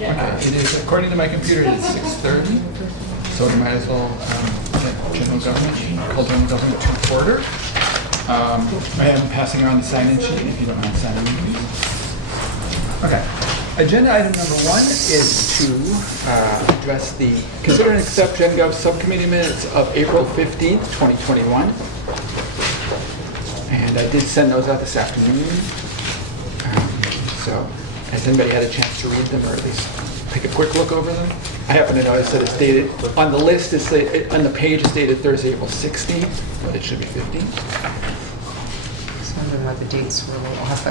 Okay, it is, according to my computer, it's 6:30, so we might as well get general government, call general government to order. I am passing around the sign-in sheet if you don't mind signing in. Okay. Agenda item number 1 is to address the consider and accept Govt Subcommittee minutes of April 15th, 2021. And I did send those out this afternoon. So has anybody had a chance to read them or at least take a quick look over them? I happen to notice that it's dated, on the list, on the page it's dated Thursday, April 16th, but it should be 15th. I was wondering why the dates were a little off.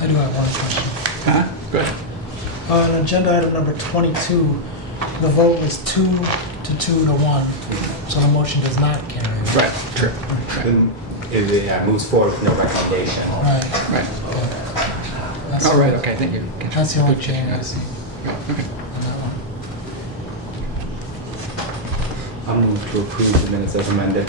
I do have one question. Huh? Go ahead. On agenda item number 22, the vote was 2 to 2 to 1, so the motion does not carry. Right, true. Then it moves forward with no recommendation. Right. Right. That's- Oh, right, okay, thank you. That's the only Good change check. I see Right, okay. on that one. I'll move to approve the minutes as amended.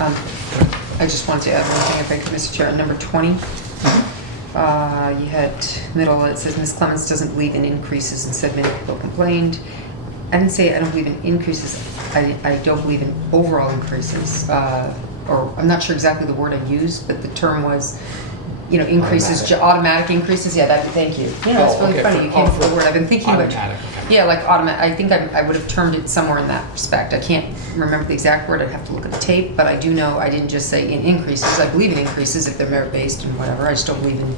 I just wanted to add one thing, if I could, Mr. Chair. Number 20, you had middle, it says Ms. Clements doesn't believe in increases and said many people complained. I didn't say I don't believe in increases. I don't believe in overall increases. Or I'm not sure exactly the word I used, but the term was, increases, automatic increases. Yeah, thank you. It's Oh, really okay, funny. for- You came up with for the word. I've been thinking about automatic, okay. Yeah, like automatic. I think I would have termed it somewhere in that respect. I can't remember the exact word. I'd have to look at the tape, but I do know I didn't just say in increases. I believe in increases if they're merit-based and whatever. I just don't believe in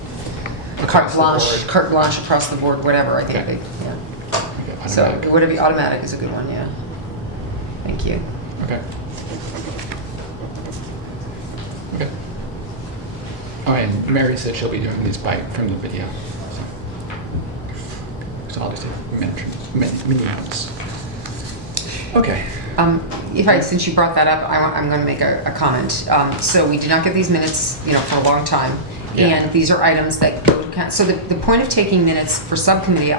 Across the board. carte blanche across the board, whatever. I think, Okay. yeah. Okay, So automatic. whatever, automatic is a good one, yeah. Thank you. Okay. Okay. Oh, and Mary said she'll be doing these from the video. So I'll just take mini notes. Okay. Since you brought that up, I'm going to make a comment. So we did not get these minutes, for a long time. Yeah. And these are items that go to council. So the point of taking minutes for subcommittee,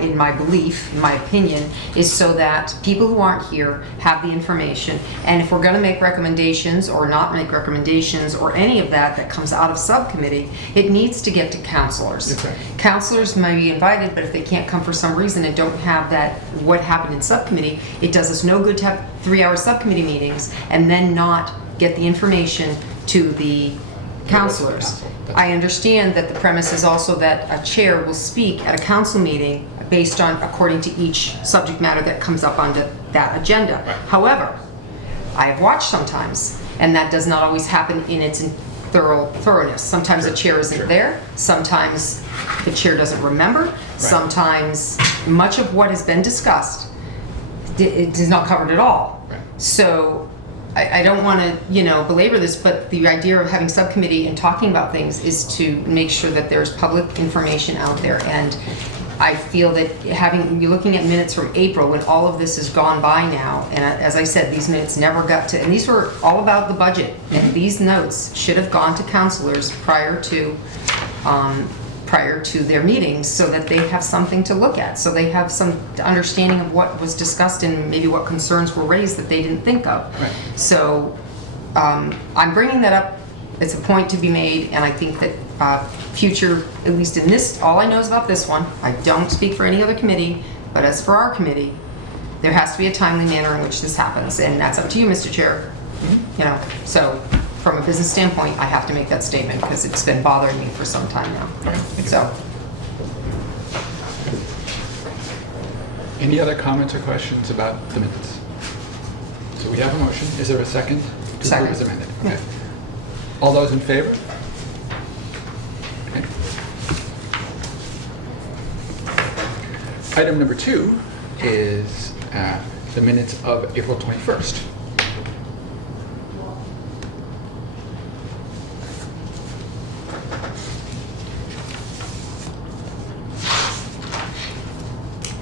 in my belief, in my opinion, is so that people who aren't here have the information. And if we're going to make recommendations or not make recommendations or any of that comes out of subcommittee, it needs to get to counselors. Okay. Counselors may be invited, but if they can't come for some reason and don't have what happened in subcommittee, it does us no good to have 3-hour subcommittee meetings and then not get the information to the counselors. I understand that the premise is also that a chair will speak at a council meeting based on, according to each subject matter that comes up onto that agenda. Right. However, I have watched sometimes, and that does not always happen in its thoroughness. Sometimes the chair isn't there. Sometimes the chair doesn't remember. Sometimes much of what has been discussed it is not covered at all. Right. So I don't want to, belabor this, but the idea of having subcommittee and talking about things is to make sure that there's public information out there. And I feel that you're looking at minutes from April when all of this has gone by now. And as I said, these minutes never got to, and these were all about the budget. And these notes should have gone to counselors prior to their meetings so that they have something to look at. So they have some understanding of what was discussed and maybe what concerns were raised that they didn't think of. Right. So I'm bringing that up. It's a point to be made, and I think that future, at least in this, all I know is about this one. I don't speak for any other committee, but as for our committee, there has to be a timely manner in which this happens, and that's up to you, Mr. Chair. So from a business standpoint, I have to make that statement because it's been bothering me for some time now. So, Any other comments or questions about the minutes? So we have a motion. Is there a second? To Second. approve as amended. Okay. All those in favor? Okay. Item number 2 is the minutes of April 21st.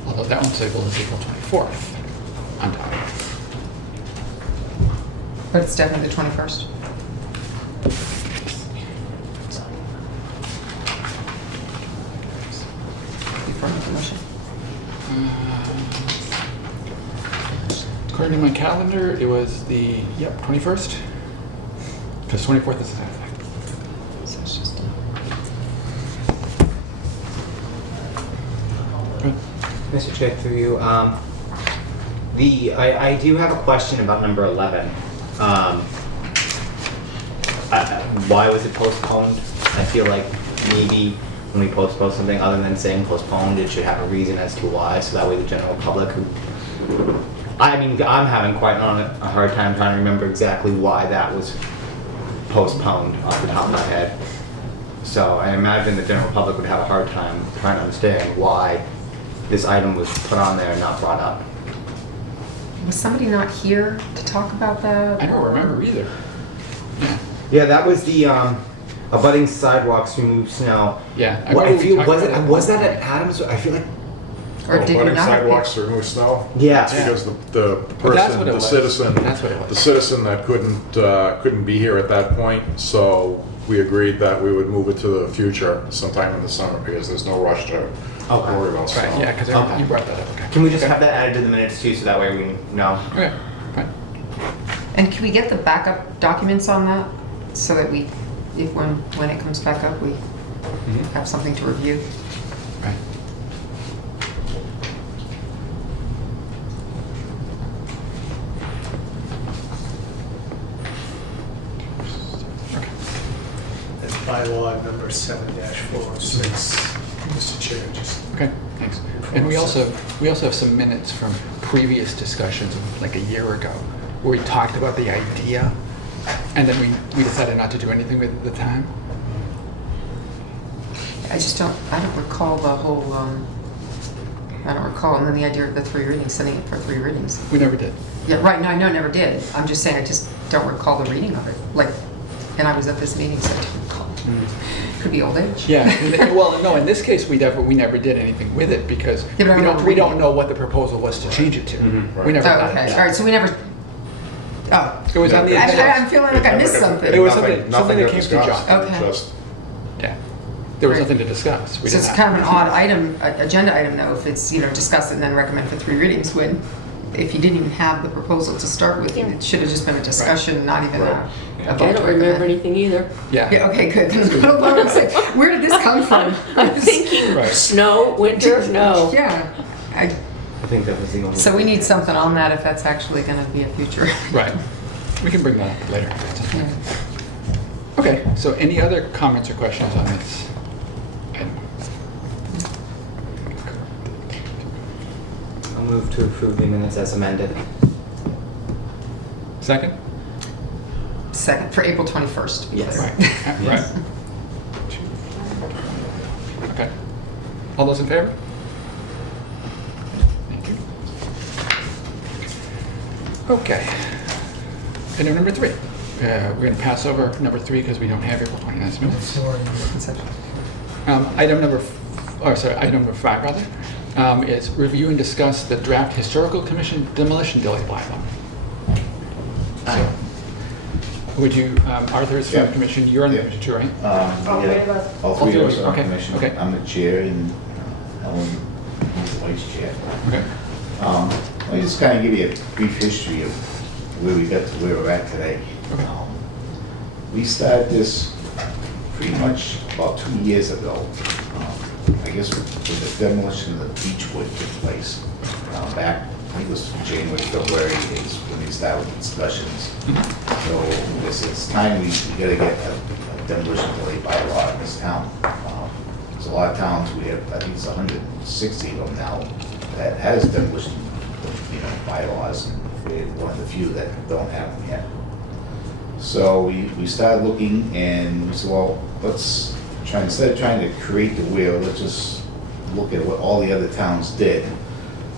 Although that one's labeled as April 24th. On top. but it's definitely the 21st. Before the motion. Of According to my calendar, it was the, 21st? Because 24th is a Saturday. So it's just- Good. Mr. Chair, through you, I do have a question about number 11. Why was it postponed? I feel like maybe when we postpone something, other than saying postponed, it should have a reason as to why, so that way the general public who... I mean, I'm having quite a hard time trying to remember exactly why that was postponed off the top of my head. So I imagine the general public would have a hard time trying to understand why this item was put on there and not brought up. Was somebody not here to talk about that? I don't remember either. Yeah. Yeah, that was the abutting sidewalks, remove snow. Yeah. I What, I remember we feel, talked was about it, was that at Adams? I feel like, Or did we Letting not? sidewalks to remove snow? Yeah. It's because the But that's person, what it the was. citizen, That's what it was. the citizen that couldn't be here at that point, so we agreed that we would move it to the future sometime in the summer because there's no rush to worry about snow. Right, yeah, because Okay. you brought that up, okay. Can we just have that added to the minutes too, so that way we know? Okay, fine. And can we get the backup documents on that so that we, if when it comes back up, we have something to review? Right. Okay. That's bylaw number 7-406, Mr. Chair, just. Okay, thanks. And we also have some minutes from previous discussions, like a year ago, where we talked about the idea, and then we decided not to do anything with it at the time. I don't recall the whole, I don't recall, and then the idea of the 3 readings, sending it for 3 readings. We never did. Yeah, right, no, I know, never did. I'm just saying, I just don't recall the reading of it. Like, and I was at this meeting, so I don't recall. Could be old age. Yeah, well, no, in this case, we never did anything with it because Yeah, but I remember we don't reading. know what the proposal was to change it to. We never Oh, got okay, it. all right, so we never, oh. It was on the agenda. I'm feeling like I missed something. It was Nothing something that got came through discussed, John. Okay. just- Yeah, there was Right. nothing to discuss. We So it's didn't kind of have- an odd item, agenda item though, if it's, discuss it and then recommend for 3 readings, when if you didn't even have the proposal to start with, it should have just been a discussion, not even a vote I to don't remember recommend. anything either. Yeah. Yeah, okay, good. I was like, where did this come from? I'm thinking Right. snow, winter, no. Yeah. I think that was the only... So we need something on that if that's actually going to be a future. Right. We can bring that up later. Yeah. Okay, so any other comments or questions on this item? I'll move to approve the minutes as amended. Second? Second, for April 21st, to be Yes. clear. Right. Right. Okay. All those in favor? Thank you. Okay. Item number 3. We're going to pass over number 3 because we don't have April 29th minutes. Item number 5 rather, is review and discuss the draft historical commission demolition delay bylaw. So, would you, Arthur is from the Yeah. commission, you're on the Yeah. commission too, right? Yeah, all All 3 three of of us you, are on okay, commission. okay. I'm the chair and Ellen is the vice chair. Okay. I'll just kind of give you a brief history of where we got to where we're at today. Okay. We started this pretty much about 2 years ago. I guess when the demolition of the Beechwood took place. Back, I think it was January, February is when they started with discussions. So I guess it's time we gotta get a demolition delay bylaw in this town. There's a lot of towns, we have, I think it's 160 of them now, that has demolition, bylaws. We're one of the few that don't have them yet. So we started looking and we said, well, let's try, instead of trying to create the wheel, let's just look at what all the other towns did.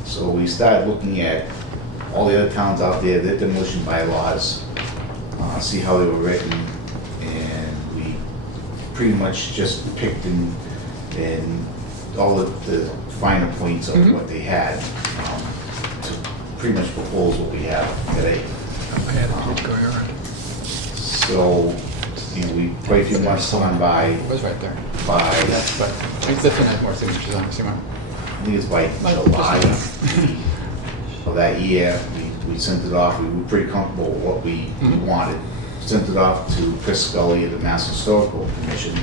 So we started looking at all the other towns out there, their demolition bylaws, see how they were written, and we pretty much just picked and all of the finer points of what they had to pretty much propose what we have today. I had a kid going around. So, we quite a few months gone by, It was right there. by, But I think this one has more signatures on it, Simon. I think it's by Like, July just- of that year, we sent it off, we were pretty comfortable with what we wanted. Sent it off to Chris Scully of the Mass Historical Commission,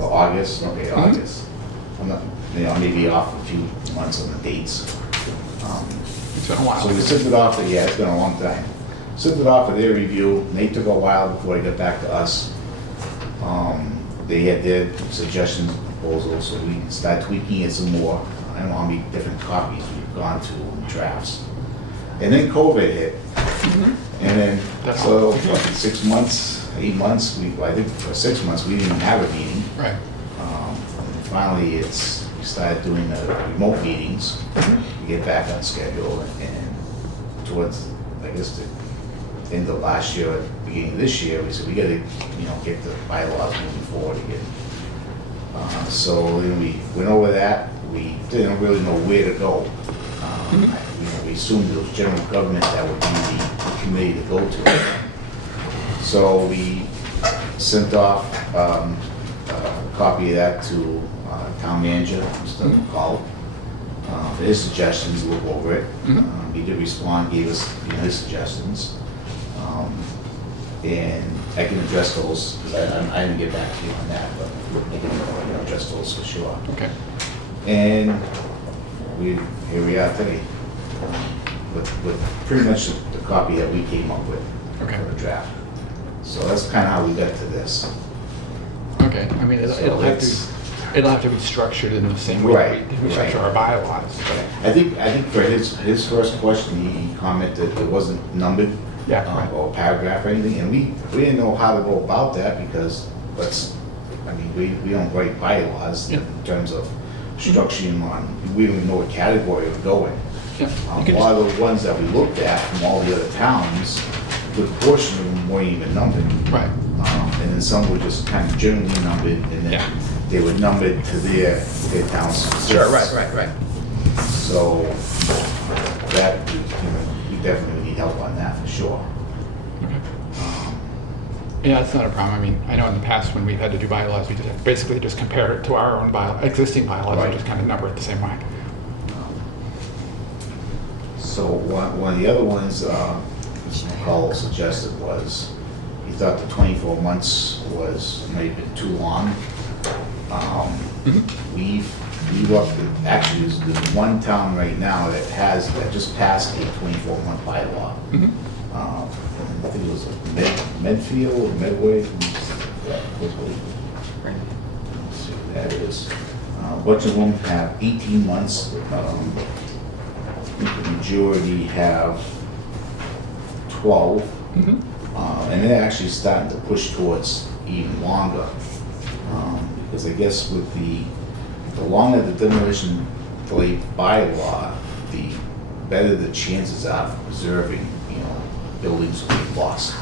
August. I'm not, I may be off a few months on the dates. It's been a while. So we sent it off, it's been a long time. Sent it off for their review, and they took a while before they got back to us. They had their suggestions, proposals, so we started tweaking it some more. I don't know how many different copies we've gone to in drafts. And then COVID hit. And then, so 6 months, 8 months, I think for 6 months, we didn't have a meeting. Right. And finally, we started doing the remote meetings to get back on schedule. And towards, I guess, the end of last year, beginning of this year, we said we got to, get the bylaws moving forward again. So then we went over that. We didn't really know where to go. We assumed it was general government that would be the committee to go to. So we sent off a copy of that to town manager, Mr. McCall, for his suggestions, look over it. He did respond, gave us his suggestions. And I can address those, because I didn't get back to you on that, but I can address those for sure. Okay. And here we are today, with pretty much the copy that we came up with for the draft. So that's kind of how we got to this. Okay. I mean, it'll have to be structured in the same way Right, we structure our bylaws. I think for his first question, he commented it wasn't numbered. Yeah, right. Or paragraph or anything, and we didn't know how to go about that because we don't write bylaws in terms of structuring on, we don't even know what category we're going. Yeah. A lot of the ones that we looked at from all the other towns, a good portion of them weren't even numbered. Right. And then some were just kind of generally numbered, and then they were numbered to their towns. Sure, right. So that, we definitely need help on that for sure. Okay. Yeah, that's not a problem. I mean, I know in the past when we've had to do bylaws, we did basically just compare it to our own existing bylaws and just kind of number it the same way. So one of the other ones Mr. McCall suggested was, he thought the 24 months was maybe too long. We looked at, actually, there's one town right now that just passed a 24-month bylaw. I think it was Medfield or Medway. Let's see what that is. A bunch of them have 18 months. The majority have 12. And they're actually starting to push towards even longer. Because I guess with the longer the demolition delay bylaw, the better the chances are for preserving, buildings being lost.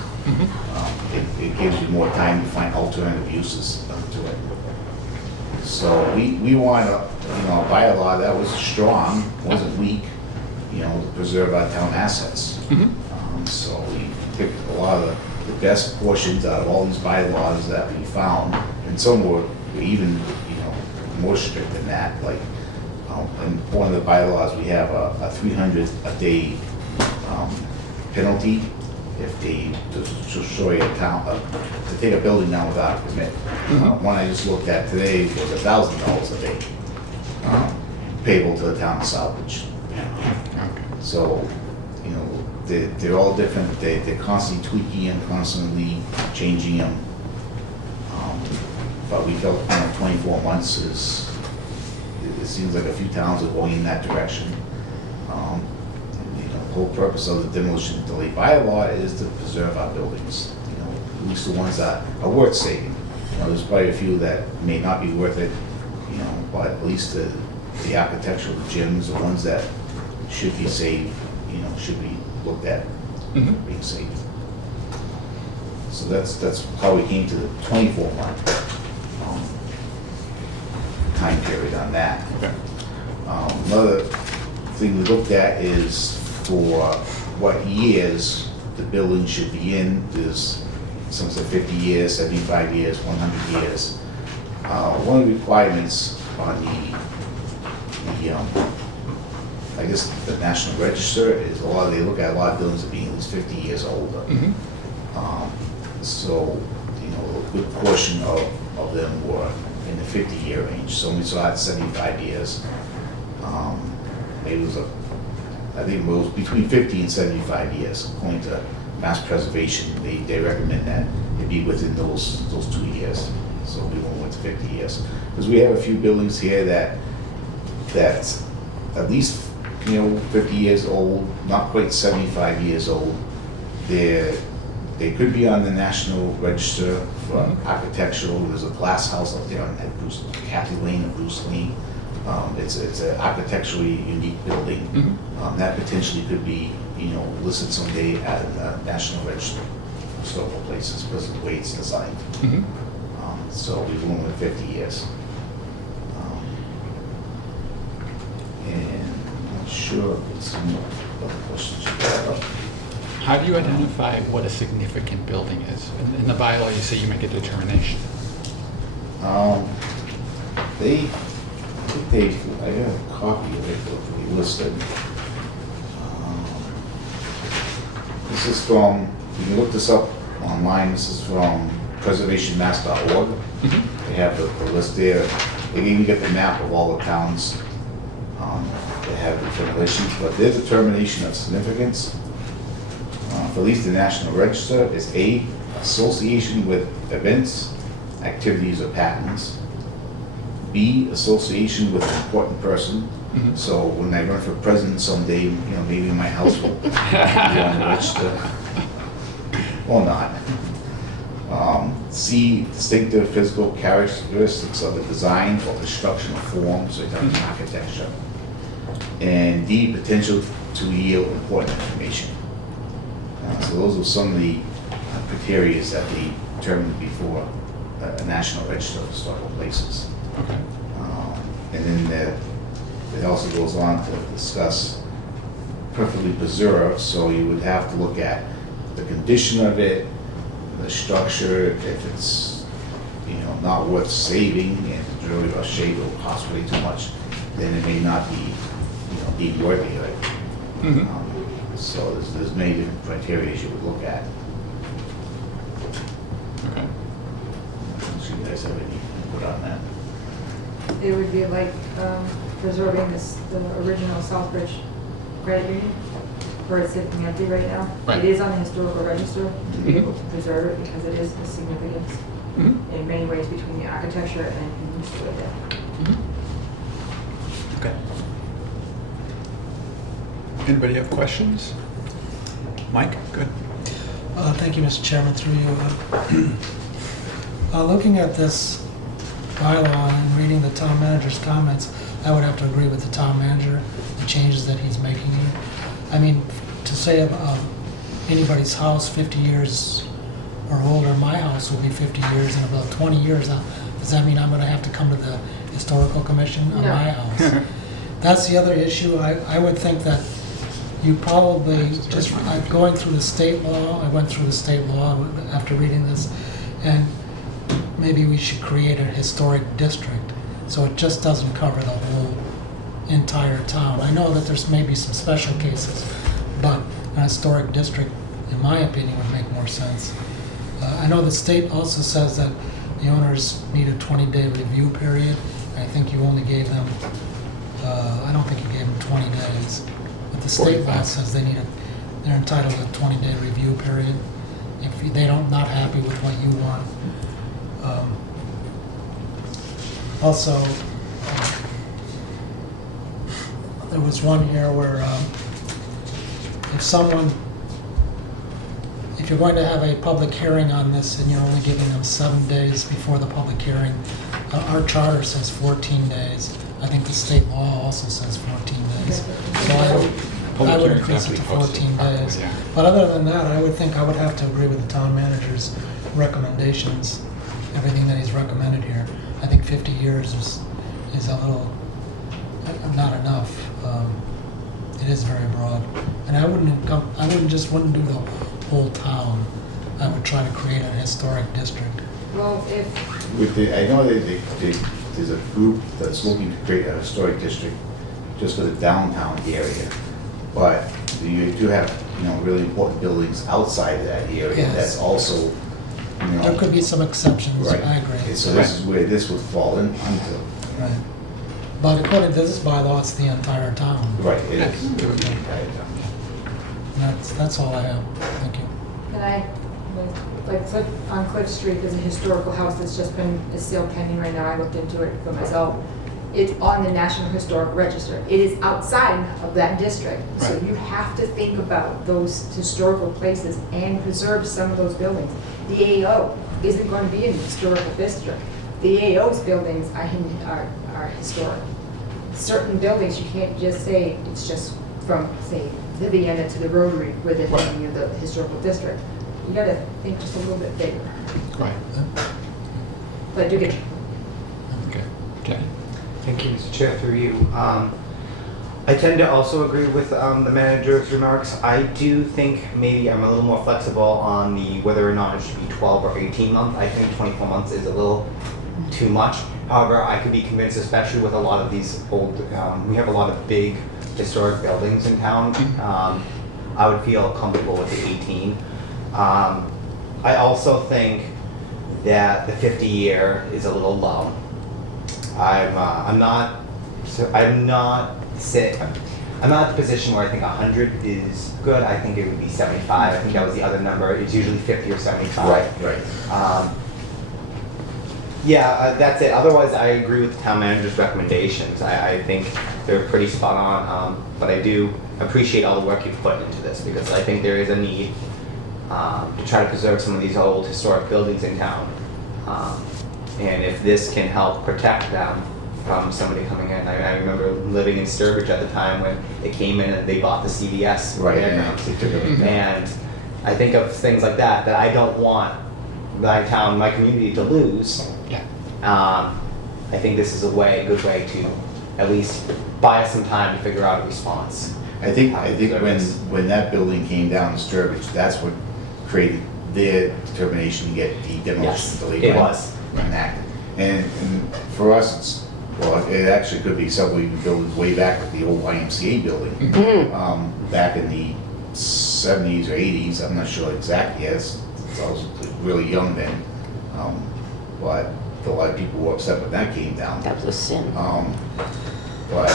It gives you more time to find alternative uses to it. So we want a bylaw that was strong, wasn't weak, to preserve our town assets. So we picked a lot of the best portions out of all these bylaws that we found, and some were even more strict than that. Like in one of the bylaws, we have a 300 a day penalty if they destroy a town, to take a building down without a permit. One I just looked at today was $1,000 a day, payable to the town of Southbridge. So, they're all different. They're constantly tweaking and constantly changing them. But we felt 24 months it seems like a few towns are going in that direction. The whole purpose of the demolition delay bylaw is to preserve our buildings, at least the ones that are worth saving. There's probably a few that may not be worth it, but at least the architectural gyms, the ones that should be saved, should be looked at being saved. So that's how we came to the 24-month time period on that. Okay. Another thing we looked at is for what years the building should be in. There's some say 50 years, 75 years, 100 years. One of the requirements on the I guess the National Register is they look at a lot of buildings as being at least 50 years older. So, you know, a good portion of them were in the 50-year range. So we saw at 75 years. Maybe it was I think it was between 50 and 75 years. According to Mass Preservation, they recommend that it be within those 2 years. So we went with 50 years. Because we have a few buildings here that's at least, you know, 50 years old, not quite 75 years old. They could be on the National Register for architectural. There's a glass house up there on Kathy Lane and Bruce Lane. It's an architecturally unique building. That potentially could be, you know, listed someday at the National Register of Historical Places because of the way it's designed. So we've went with 50 years. And I'm not sure if there's some other questions you got. How do you identify what a significant building is? In the bylaw, you say you make a determination. I got a copy of it that we listed. This is from, you can look this up online, this is from preservationmass.org. They have the list there. They even get the map of all the towns that have determinations, but their determination of significance, for at least the National Register, is A, association with events, activities, or patterns. B, association with an important person. So when I run for president someday, you know, maybe my house will be on the register. Or not. C, distinctive physical characteristics of the design or construction of forms, so it's architecture. And D, potential to yield important information. So those are some of the criteria that they determined before a National Register of Historical Places. Okay. And then it also goes on to discuss perfectly preserved, so you would have to look at the condition of it, the structure, if it's, you know, not worth saving, and if it's really a shade or cost way too much, then it may not be, you know, deemed worthy of it. So there's many different criteria you would look at. Okay. So you guys have any input on that? It would be like preserving the original Southbridge credit union, where it's sitting empty right now. Right. It is on the historical register to be able to preserve it because it is a significance in many ways between the architecture and who used to live there. Okay. Anybody have questions? Mike, good. Thank you, Mr. Chairman, through you. Looking at this bylaw and reading the town manager's comments, I would have to agree with the town manager, the changes that he's making here. I mean, to say anybody's house 50 years or older, my house will be 50 years in about 20 years. Does that mean I'm going to have to come to the historical commission on my house? That's the other issue. I would think that you probably, just going through the state law, I went through the state law after reading this, and maybe we should create a historic district so it just doesn't cover the whole entire town. I know that there's maybe some special cases, but a historic district, in my opinion, would make more sense. I know the state also says that the owners need a 20-day review period. I think you only gave them, I don't think you gave them 20 days. But the state law says they're entitled to a 20-day review period if they're not happy with what you want. Also, there was one here where if you're going to have a public hearing on this and you're only giving them 7 days before the public hearing, our charter says 14 days. I think the state law also says 14 days. So I would increase it to 14 days. But other than that, I would think I would have to agree with the town manager's recommendations, everything that he's recommended here. I think 50 years is a little, not enough. It is very broad. And I wouldn't do the whole town. I would try to create a historic district. Well, I know there's a group that's looking to create a historic district just for the downtown area. But you do have, really important buildings outside of that area Yes. that's also, There could be some exceptions, right. I agree. And so this is where this would fall in under. Right. But according to this bylaw, it's the entire town. Right, it is. That's all I have. Thank you. Can I, on Cliff Street, there's a historical house that's just been, is still pending right now. I looked into it for myself. It's on the National Historic Register. It is outside of that district. So Right. you have to think about those historical places and preserve some of those buildings. The AO isn't going to be in the historical district. The AO's buildings are historic. Certain buildings, you can't just say it's just from, say, Viviana to the Rotary within the historical district. You gotta think just a little bit bigger. Right. But do get, Okay. Jackie? Thank you, Mr. Chair, through you. I tend to also agree with the manager's remarks. I do think maybe I'm a little more flexible on the whether or not it should be 12 or 18 months. I think 24 months is a little too much. However, I could be convinced, especially with a lot of these old, we have a lot of big historic buildings in town. I would feel comfortable with the 18. I also think that the 50-year is a little low. I'm not at the position where I think 100 is good. I think it would be 75. I think that was the other number. It's usually 50 or 75. Right. That's it. Otherwise, I agree with the town manager's recommendations. I think they're pretty spot on, but I do appreciate all the work you've put into this because I think there is a need to try to preserve some of these old historic buildings in town. And if this can help protect them from somebody coming in. I remember living in Southbridge at the time when it came in and they bought the CVS. Right, fairgrounds. and they took it. And I think of things like that I don't want my town, my community to lose. Yeah. I think this is a good way to at least buy us some time to figure out a response. I think Preserve this. when that building came down in Sturbridge, that's what created their determination to get the demolition Yes, delayed. it was. Enacted. And for us, it actually could be something we could build way back at the old YMCA building. Back in the 70s or 80s, I'm not sure exactly, I was really young then. But a lot of people were upset when that came down. That was a sin. But,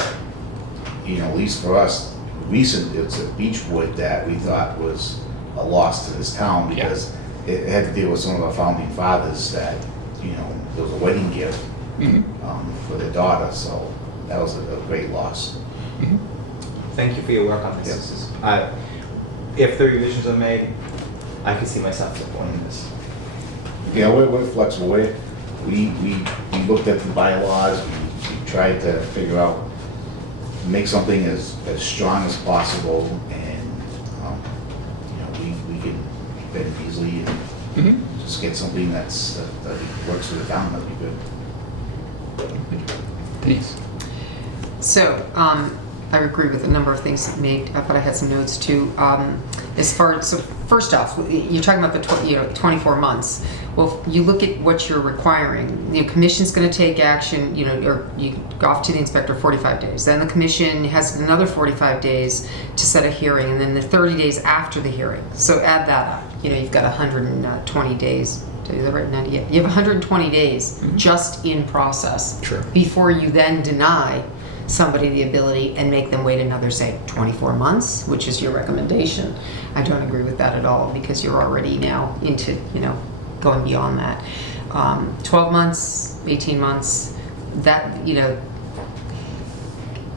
at least for us, it's a Beechwood that we thought was a loss to this town because it had to deal with some of our founding fathers that, it was a wedding gift for their daughter, so that was a great loss. Thank you for your work on this. Yes. If the revisions are made, I can see myself supporting this. Yeah, we're flexible. We looked at the bylaws, we tried to figure out, make something as strong as possible, and, we can bend easily and just get something that works for the town, that'd be good. Denise? So, I agree with a number of things that made, but I had some notes too. So first off, you're talking about the 24 months. Well, you look at what you're requiring. The commission's going to take action, or you go off to the inspector 45 days. Then the commission has another 45 days to set a hearing, and then the 30 days after the hearing. So add that up. You've got 120 days. Is that right, Nadia? You have 120 days just in process Sure. before you then deny somebody the ability and make them wait another, say, 24 months, which is your recommendation. I don't agree with that at all because you're already now into, going beyond that. 12 months, 18 months, that,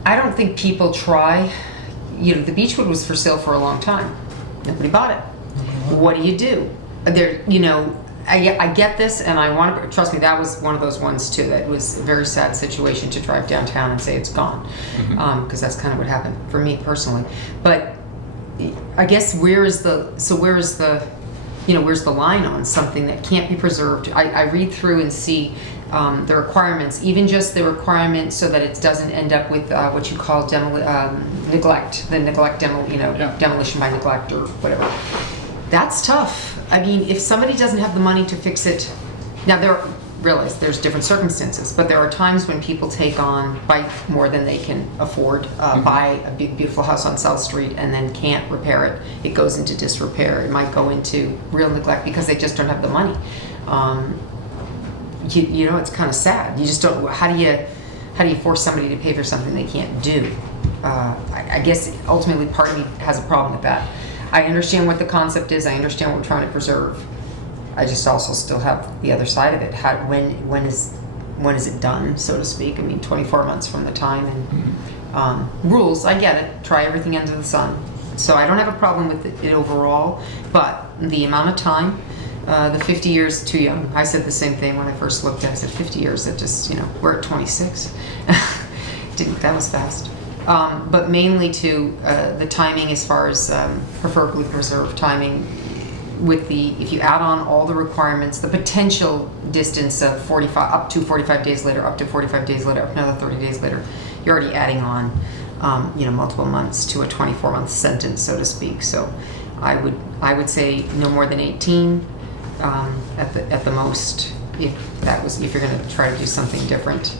I don't think people try. The Beechwood was for sale for a long time. Nobody bought it. What do? I get this, and I want to trust me. That was one of those ones too. That was a very sad situation to drive downtown and say it's gone, because that's kind of what happened for me personally. But I guess where's the line on something that can't be preserved? I read through and see the requirements, even just the requirements, so that it doesn't end up with what you call neglect, demolition by neglect or whatever. That's tough. I mean, if somebody doesn't have the money to fix it, now realize there's different circumstances, but there are times when people take on, buy more than they can afford, buy a big, beautiful house on South Street and then can't repair it. It goes into disrepair. It might go into real neglect because they just don't have the money. You know, it's kind of sad. You just don't, how do you force somebody to pay for something they can't do? I guess ultimately part of me has a problem with that. I understand what the concept is. I understand what we're trying to preserve. I just also still have the other side of it. When is it done, so to speak? I mean, 24 months from the time and rules. I get it. Try everything under the sun. So I don't have a problem with it overall, but the amount of time, the 50 years too young. I said the same thing when I first looked at it. I said 50 years. That just, you know, we're at 26. That was fast. But mainly to the timing as far as preferably preserved timing with if you add on all the requirements, the potential distance of 45, up to 45 days later, up to 45 days later, another 30 days later, you're already adding on, you know, multiple months to a 24-month sentence, so to speak. So I would say no more than 18 at the most, if you're going to try to do something different.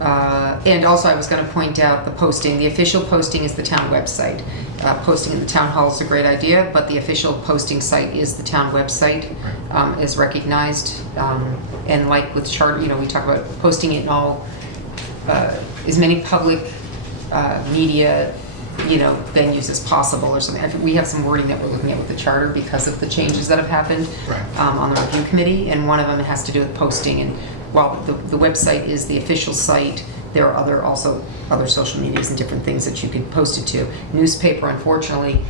And also I was going to point out the posting. The official posting is the town website. Posting in the town hall is a great idea, but the official posting site is the town website, is recognized. And like with charter, you know, we talk about posting it in all, as many public media, you know, venues as possible or something. We have some wording that we're looking at with the charter because of the changes that have happened on the review committee, and one of them has to do with posting. And while the website is the official site, there are also other social medias and different things that you can post it to. Newspaper, unfortunately,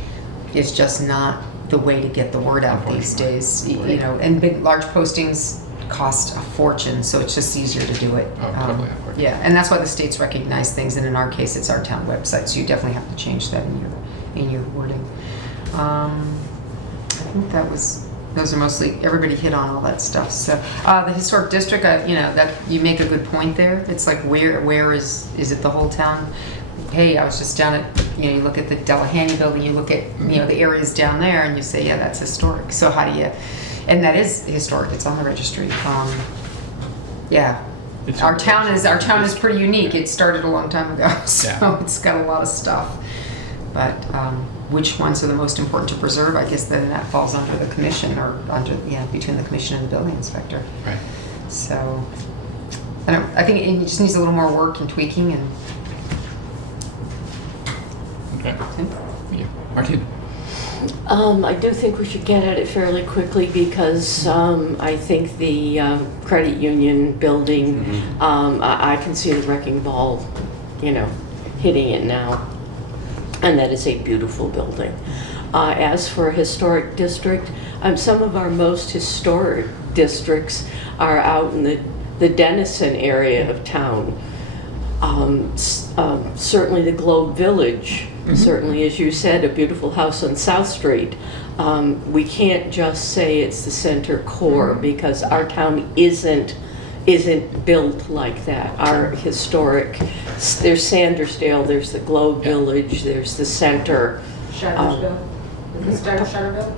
is just not the way to get the word out these days. You know, and large postings cost a fortune, so it's just easier to do it. Totally. Yeah, and that's why the states recognize things, and in our case, it's our town website. So you definitely have to change that in your wording. I think those are mostly, everybody hit on all that stuff. So the historic district, you know, that you make a good point there. It's like where is it the whole town? Hey, I was just down at, you know, you look at the Delahanty building, you look at, you know, the areas down there, and you say, yeah, that's historic. So how do you, and that is historic. It's on the registry. Yeah. Our town is pretty unique. It started a long time ago, so it's got a lot of stuff. But which ones are the most important to preserve? I guess then that falls under the commission, or between the commission and the building inspector. Right. So I think it just needs a little more work and tweaking. And Okay. Yeah. Martine. I do think we should get at it fairly quickly because I think the credit union building, I can see the wrecking ball, you know, hitting it now. And that is a beautiful building. As for a historic district, some of our most historic districts are out in the Denison area of town. Certainly the Globe Village, certainly, as you said, a beautiful house on South Street. We can't just say it's the center core because our town isn't built like that. Our historic, there's Sandersdale, there's the Globe Village, there's the center. Shuttersville. Is it Shutterville?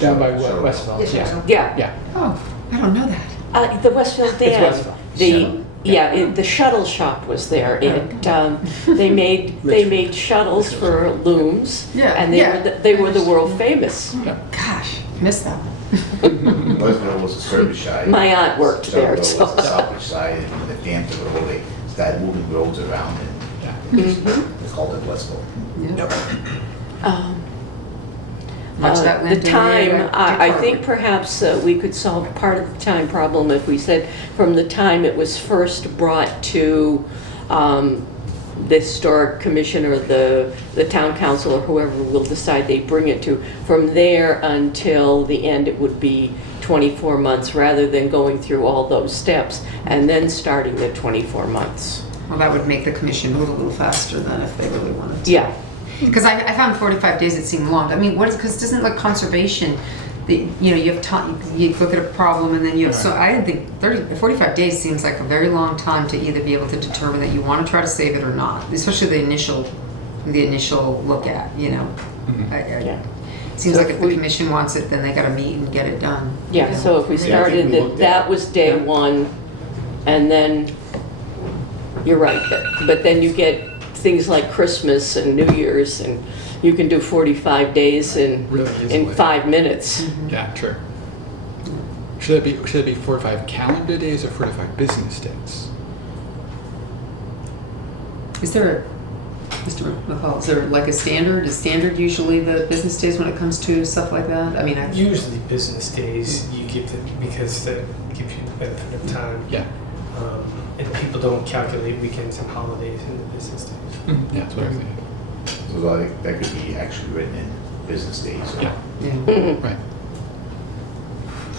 Down by Westville. Yeah. oh, I don't know that. The Westville Dam. Westville. The shuttle shop was there. They made shuttles for looms, and they were the world famous. Gosh, missed that one. Westville was a service side. My aunt worked there, Shutterville was the so. Southbridge side, and when the dam took it over, they started moving roads around, and they called it Westville. Much that went The in time, there, I Dick think Harwood. perhaps we could solve part of the time problem if we said from the time it was first brought to the historic commission or the town council or whoever will decide they bring it to, from there until the end it would be 24 months rather than going through all those steps and then starting the 24 months. Well, that would make the commission move a little faster than if they really wanted to. Yeah. Because I found 45 days it seemed long. I mean, because doesn't like conservation, you have time, you look at a problem and then you have, so I didn't think 45 days seems like a very long time to either be able to determine that you want to try to save it or not, especially the initial look at, you know. Seems So like if if the we- commission wants it, then they gotta meet and get it done. Yeah, so if we Yeah, I think started we that, looked that at- was day Yeah. one, and then, you're right, but then you get things like Christmas and New Year's, and you can do 45 days Really in easily. 5 minutes. Yeah, true. Should it be 45 calendar days or 45 business days? Is there, Mr. McCall, is there like a standard? Is standard usually the business days when it comes to stuff like that? I mean, Usually business days, you give them, because that gives you the benefit of time. Yeah. And people don't calculate weekends and holidays in the business days. Yeah, that's what I was thinking. So that could be actually written in business days. Yeah, yeah. right.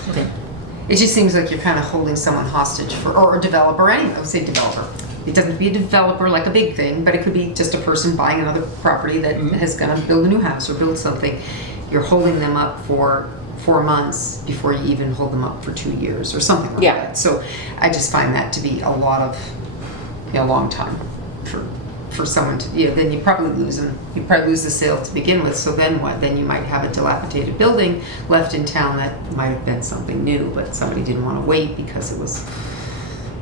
Okay. It just seems like you're kind of holding someone hostage for, or a developer anyway, I would say developer. It doesn't have to be a developer like a big thing, but it could be just a person buying another property that has gonna build a new house or build something. You're holding them up for 4 months before you even hold them up for 2 years or something like Yeah. that. So I just find that to be a lot of, a long time for someone to, then you probably lose them. You probably lose the sale to begin with, so then what? Then you might have a dilapidated building left in town that might have been something new, but somebody didn't want to wait because it was,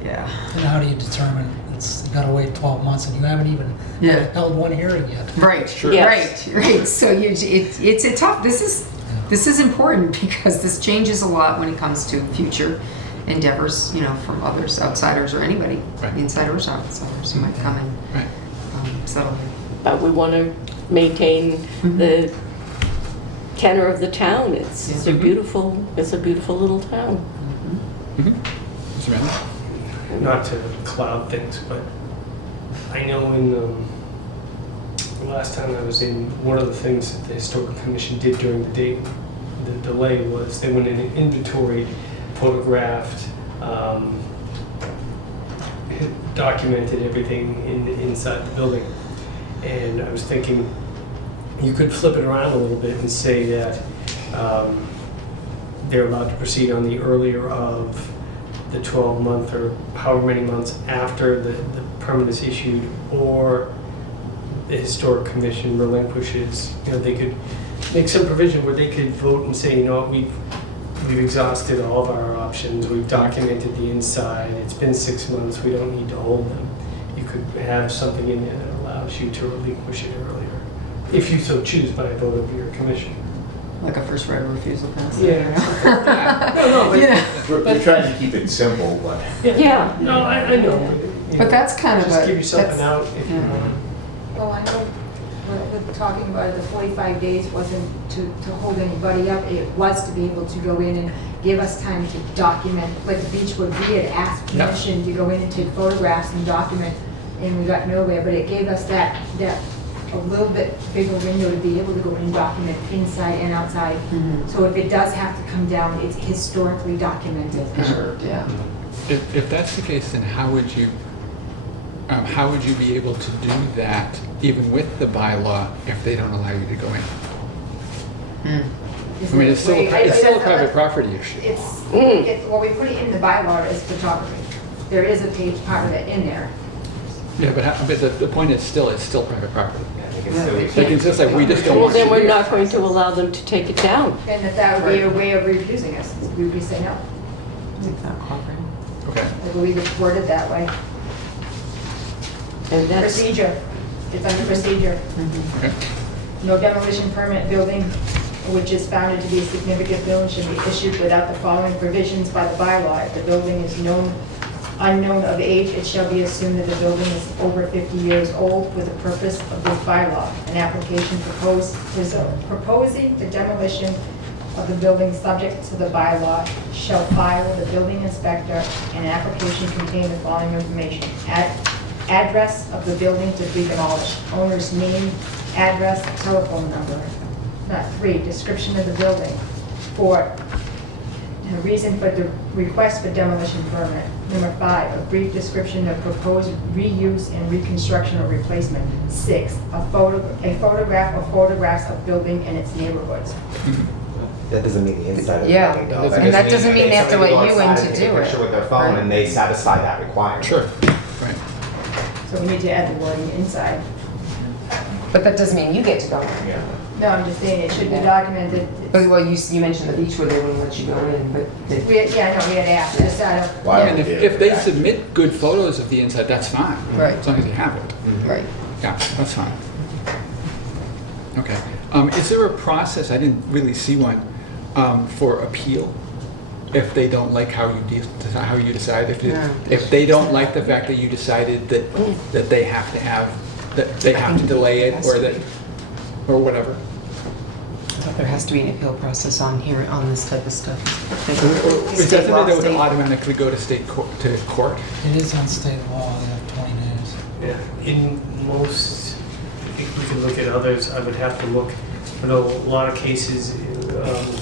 yeah. And how do you determine it's, you gotta wait 12 months and you haven't even Yeah. held one hearing yet? Right, Sure. Yes. right. So it's a tough, this is important because this changes a lot when it comes to future endeavors, from others, outsiders or anybody, Right. insiders or outsiders who might come and Right. settle here. But we want to maintain Mhm. the tenor of the town. It's a Mhm. beautiful little town. Mm-hmm. Mr. Manley? Not to cloud things, but I know in the last time I was in, one of the things that the Historical Commission did during the delay was they went in and inventoried, photographed, documented everything inside the building. And I was thinking, you could flip it around a little bit and say that they're allowed to proceed on the earlier of the 12-month or however many months after the permit is issued, or the Historic Commission relinquishes, they could make some provision where they could vote and say, we've exhausted all of our options, we've documented the inside, it's been 6 months, we don't need to hold them. You could have something in there that allows you to relinquish it earlier, if you so choose by a vote of your commission. Like a first right of refusal pass. Yeah. No, but- We're trying to keep it simple, but Yeah. No, I know. But that's kind of Just a- give you something that's- out if you yeah. want. Well, I know we're talking about it, the 45 days wasn't to hold anybody up. It was to be able to go in and give us time to document, like the Beechwood, we had asked Yeah. permission to go in and take photographs and document, and we got nowhere, but it gave us that a little bit bigger window to be able to go in and document inside and outside. Mhm. So if it does have to come down, it's historically documented. Yeah. If that's the case, then how would you be able to do that even with the bylaw if they don't allow you to go in? I mean, it's still a private property issue. Well, we put it in the bylaw as photography. There is a page part of it in there. Yeah, but the point is still, it's still private property. Yeah, They can just say, we just don't Well, want you then we're here. not going to allow them to take it down. And that would be a way of refusing us. We would be saying no. It's not cooperating. Okay. I believe it's worded that way. And that's, Procedure. It's under procedure. Okay. No demolition permit building which is founded to be a significant building should be issued without the following provisions by the bylaw. If the building is unknown of age, it shall be assumed that the building is over 50 years old with the purpose of this bylaw. An application proposing the demolition of the building subject to the bylaw shall file with the building inspector an application containing the following information. Address of the building to be demolished, owner's name, address, telephone number. 3, description of the building. 4, the reason for the request for demolition permit. Number 5, a brief description of proposed reuse and reconstruction or replacement. 6, a photograph or photographs of building and its neighborhoods. That doesn't mean the inside of the Yeah, building, though. and that doesn't mean they have to somebody let go you in outside to and take do a it. picture with their phone Right. and they satisfy that requirement. Sure, right. So we need to add the wording inside. But that doesn't mean you get to go in. Yeah. No, I'm just saying it should be documented. Well, you mentioned the beach where they wouldn't let you go in, but We had, yeah, no, we had asked, just I don't. Why And would if they yeah. submit good photos of the inside, that's fine. Right. As long as you have it. right. Yeah, that's fine. Okay. Is there a process, I didn't really see one, for appeal? If they don't like how you decide, if they don't like the fact that you decided that they have to have, that they have to delay it, or whatever? I thought there has to be an appeal process on this type of stuff. Is that something that would automatically go to state court, It is on state law, they have 20 days. Yeah, in most, I think we could look at others, I would have to look, I know a lot of cases,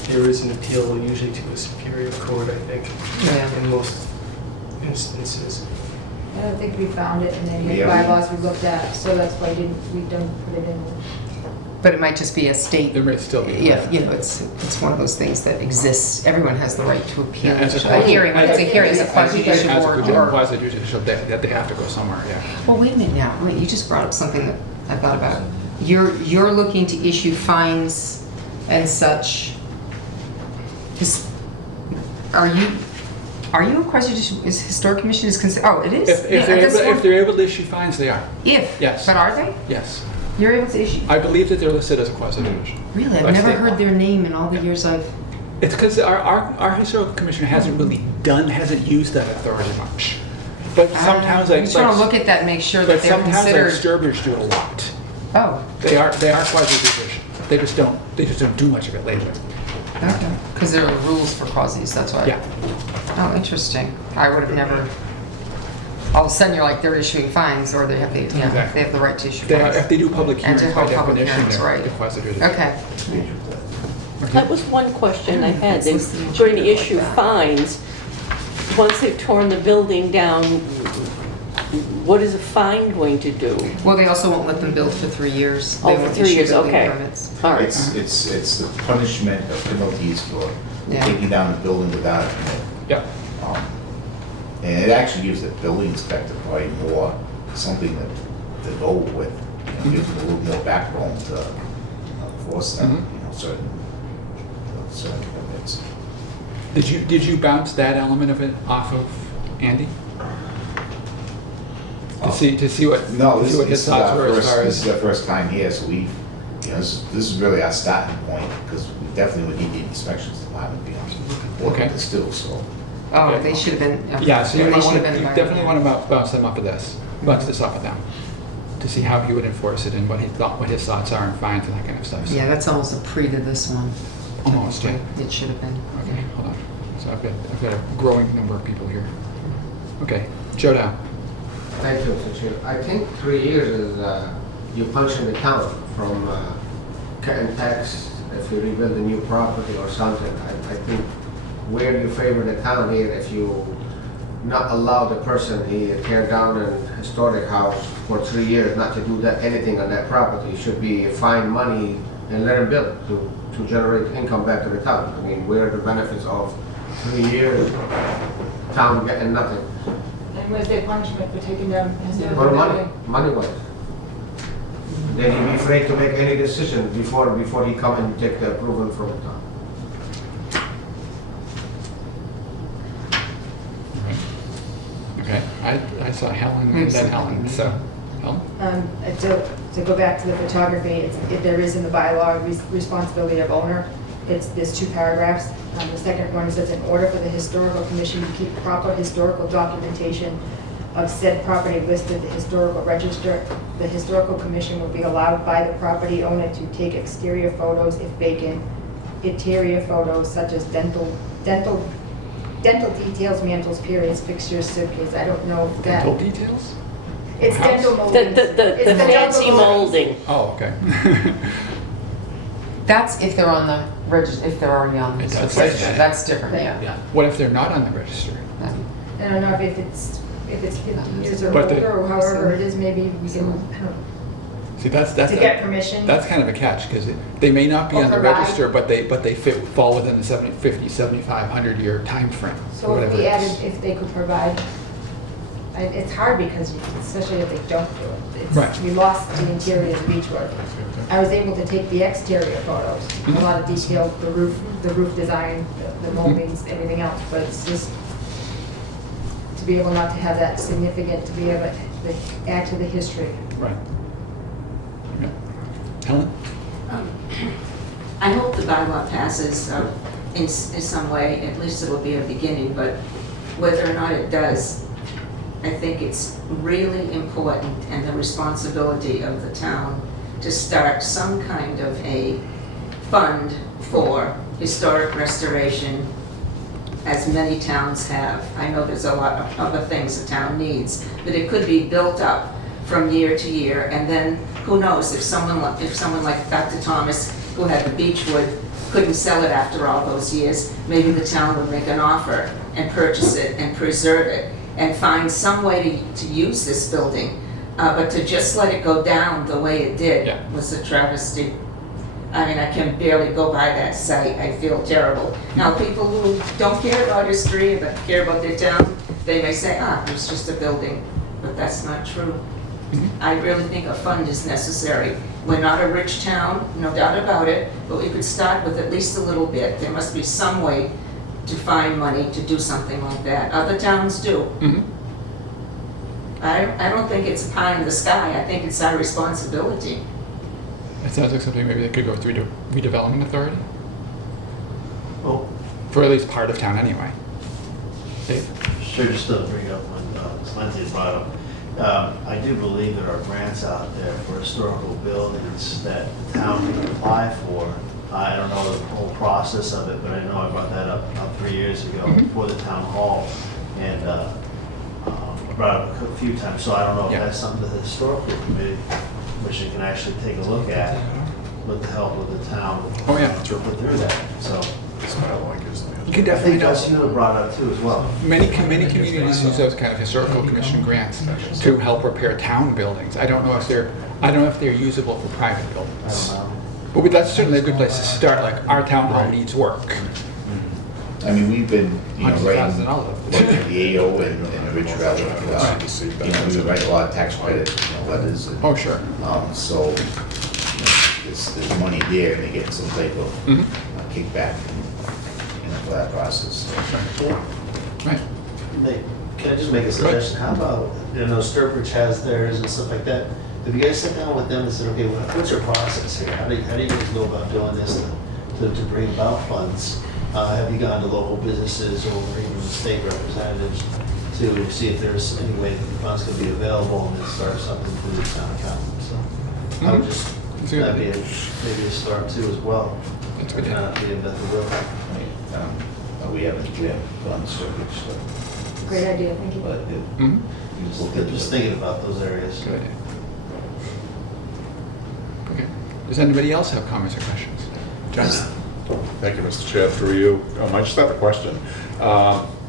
there is an appeal usually to a superior court, I think, Yeah. in most instances. I don't think we found it in any of the Yeah. bylaws we looked at, so that's why we don't put it in. But it might just be a state. There may still be. Yeah, it's one of those things that exists. Everyone has the right to appeal. Yeah, as a a hearing, when it's a hearing, it's a As quasi-judicial a board. quasi-judicial, that they have to go somewhere, yeah. Well, wait a minute now. Wait, you just brought up something that I thought about. You're looking to issue fines and such. Are you a quasi-judicial, is historic commission is considered, oh, it is? If Yeah, that's they're one- if they're able to issue fines, they are, If, Yes. but are they? yes. You're able to issue? I believe that they're listed as a quasi-judicial. Really? by I've never state law. heard their name in all the years I've, It's because our historical commissioner hasn't used that authority much. But sometimes, I just want to look at that and make sure that but they're sometimes like considered. Sturbridge do it a lot. Oh, They are quasi-judicial. They just don't do much of it lately. okay. Because there are rules for quasis, that's why. Yeah. Oh, interesting. I would have never, all of a sudden you're like, they're issuing fines, or they have the, yeah, Exactly. they have the right to issue They are, if fines. they do public And hearings, to by hold public definition, hearings, they're right. quasi-judicial. Okay. That was one question I had. It's They're listed in going to chapter like issue that. fines. Once they've torn the building down, what is a fine going to do? Well, they also won't let them build for 3 years. Oh, They for won't 3 issue years, building okay. permits. All right. It's the punishment of penalties for Yeah. taking down the building without a permit. Yeah. And it actually gives the building inspector probably more, something to go with, gives them a little more backbone to enforce them, Mhm. certain permits. Did you bounce that element of it off of Andy? To see what No, to see what his thoughts were as far this is as our first time here, so this is really our starting point, because we definitely would need the inspections department to be on board Okay. with this too, so. Oh, Okay. they should have been. yeah. So you, they might should have wanna, been you environmental. definitely want to bounce them off of bounce this off of them, to see how he would enforce it and what his thoughts are and fines and that kind of stuff. So, Yeah, that's almost a pre to this one. Almost, yeah. It should have been. Okay, hold on. So I've got a growing number of people here. Okay, Joe Dow. Thank you, Mr. Chair. I think 3 years is, you punishing the town from cutting tax if you rebuild a new property or something. I think where you favor the town here, if you not allow the person he tear down an historic house for 3 years, not to do that anything on that property, should be fine money and let him build to generate income back to the town. I mean, where are the benefits of 3 years, town getting nothing? And where's their punishment for taking down historical For money, building? money-wise. Then he'd be afraid to make any decision before he come and take the approval from the town. Okay, I saw Helen and then Helen. So, Helen. To go back to the photography, if there is in the bylaw responsibility of owner, there's 2 paragraphs. The second one says, in order for the historical commission to keep proper historical documentation of said property listed at the historical register, the historical commission will be allowed by the property owner to take exterior photos if vacant, interior photos such as dental details, mantles, periods, fixtures, circuits. I don't know if that. Dental details? It's House. dental molding. The fancy molding. Oh, okay. That's if they're on the register, if they're already on the It does register. say that. That's different, yeah. Yeah. What if they're not on the register? I don't know if it's 50 years or But the- older, or however it is, maybe we can, I don't know, See, that's to get permission. That's kind of a catch, because they may not be Or on the provide. register, but they fall within the 50, 75, 100 year time frame. So if we added, if they could provide, It's hard because, especially if they don't do it. Right. We lost the interior of the Beechwood. I was able to take the exterior photos, a lot of detail, the roof design, the moldings, everything else, but it's just to be able not to have that significant, to be able to add to the history. Right. Yeah. Helen? I hope the bylaw passes in some way, at least it will be a beginning, but whether or not it does, I think it's really important and the responsibility of the town to start some kind of a fund for historic restoration, as many towns have. I know there's a lot of other things the town needs, but it could be built up from year to year, and then who knows, if someone like Dr. Thomas, who had the Beechwood, couldn't sell it after all those years, maybe the town would make an offer and purchase it and preserve it and find some way to use this building. But to just let it go down the way it did was a travesty. I mean, I can barely go by that site. I feel terrible. Now, people who don't care about history but care about their town, they may say, it was just a building. But that's not true. I really think a fund is necessary. We're not a rich town, no doubt about it, but we could start with at least a little bit. There must be some way to find money to do something like that. Other towns do. I don't think it's a pie in the sky. I think it's our responsibility. It sounds like something maybe that could go through to redevelopment authority. Oh, For at least part of town anyway. Dave? sure, just to bring up what Lindsay brought up. I do believe there are grants out there for historical buildings that the town can apply for. I don't know the whole process of it, but I know I brought that up about 3 years ago for the town hall. And I brought it up a few times, so I don't know if that's something that the historical commission can actually take a look at with the help of the town. Oh, yeah. To put through that, so. You can I definitely think that's you brought up too as well. Many communities use those kind of historical commission grants to help repair town buildings. I don't know if they're usable for private buildings. I don't know. But that's certainly a good place to start. Like, our town hall needs work. I mean, we've been, $100,000. writing the AO and the Rich Valley, we would write a lot of tax credit letters. And, Oh, sure. So there's money there, and they get some type of kickback for that process. Right. Can I just make a suggestion? How about, Sturbridge has theirs and stuff like that. If you guys sit down with them and said, okay, what's your process here? How do you guys go about doing this to bring about funds? Have you gone to local businesses or even state representatives to see if there's any way that the funds could be available and then start something through the town accountant? So I would just, that'd be maybe a start too as well. That's good. Not be a bet the will. We haven't gone Sturbridge, so. Great idea, thank you. But Just thinking about those areas. Good idea. Okay. Does anybody else have comments or questions? John? Thank you, Mr. Chair, through you. I just have a question.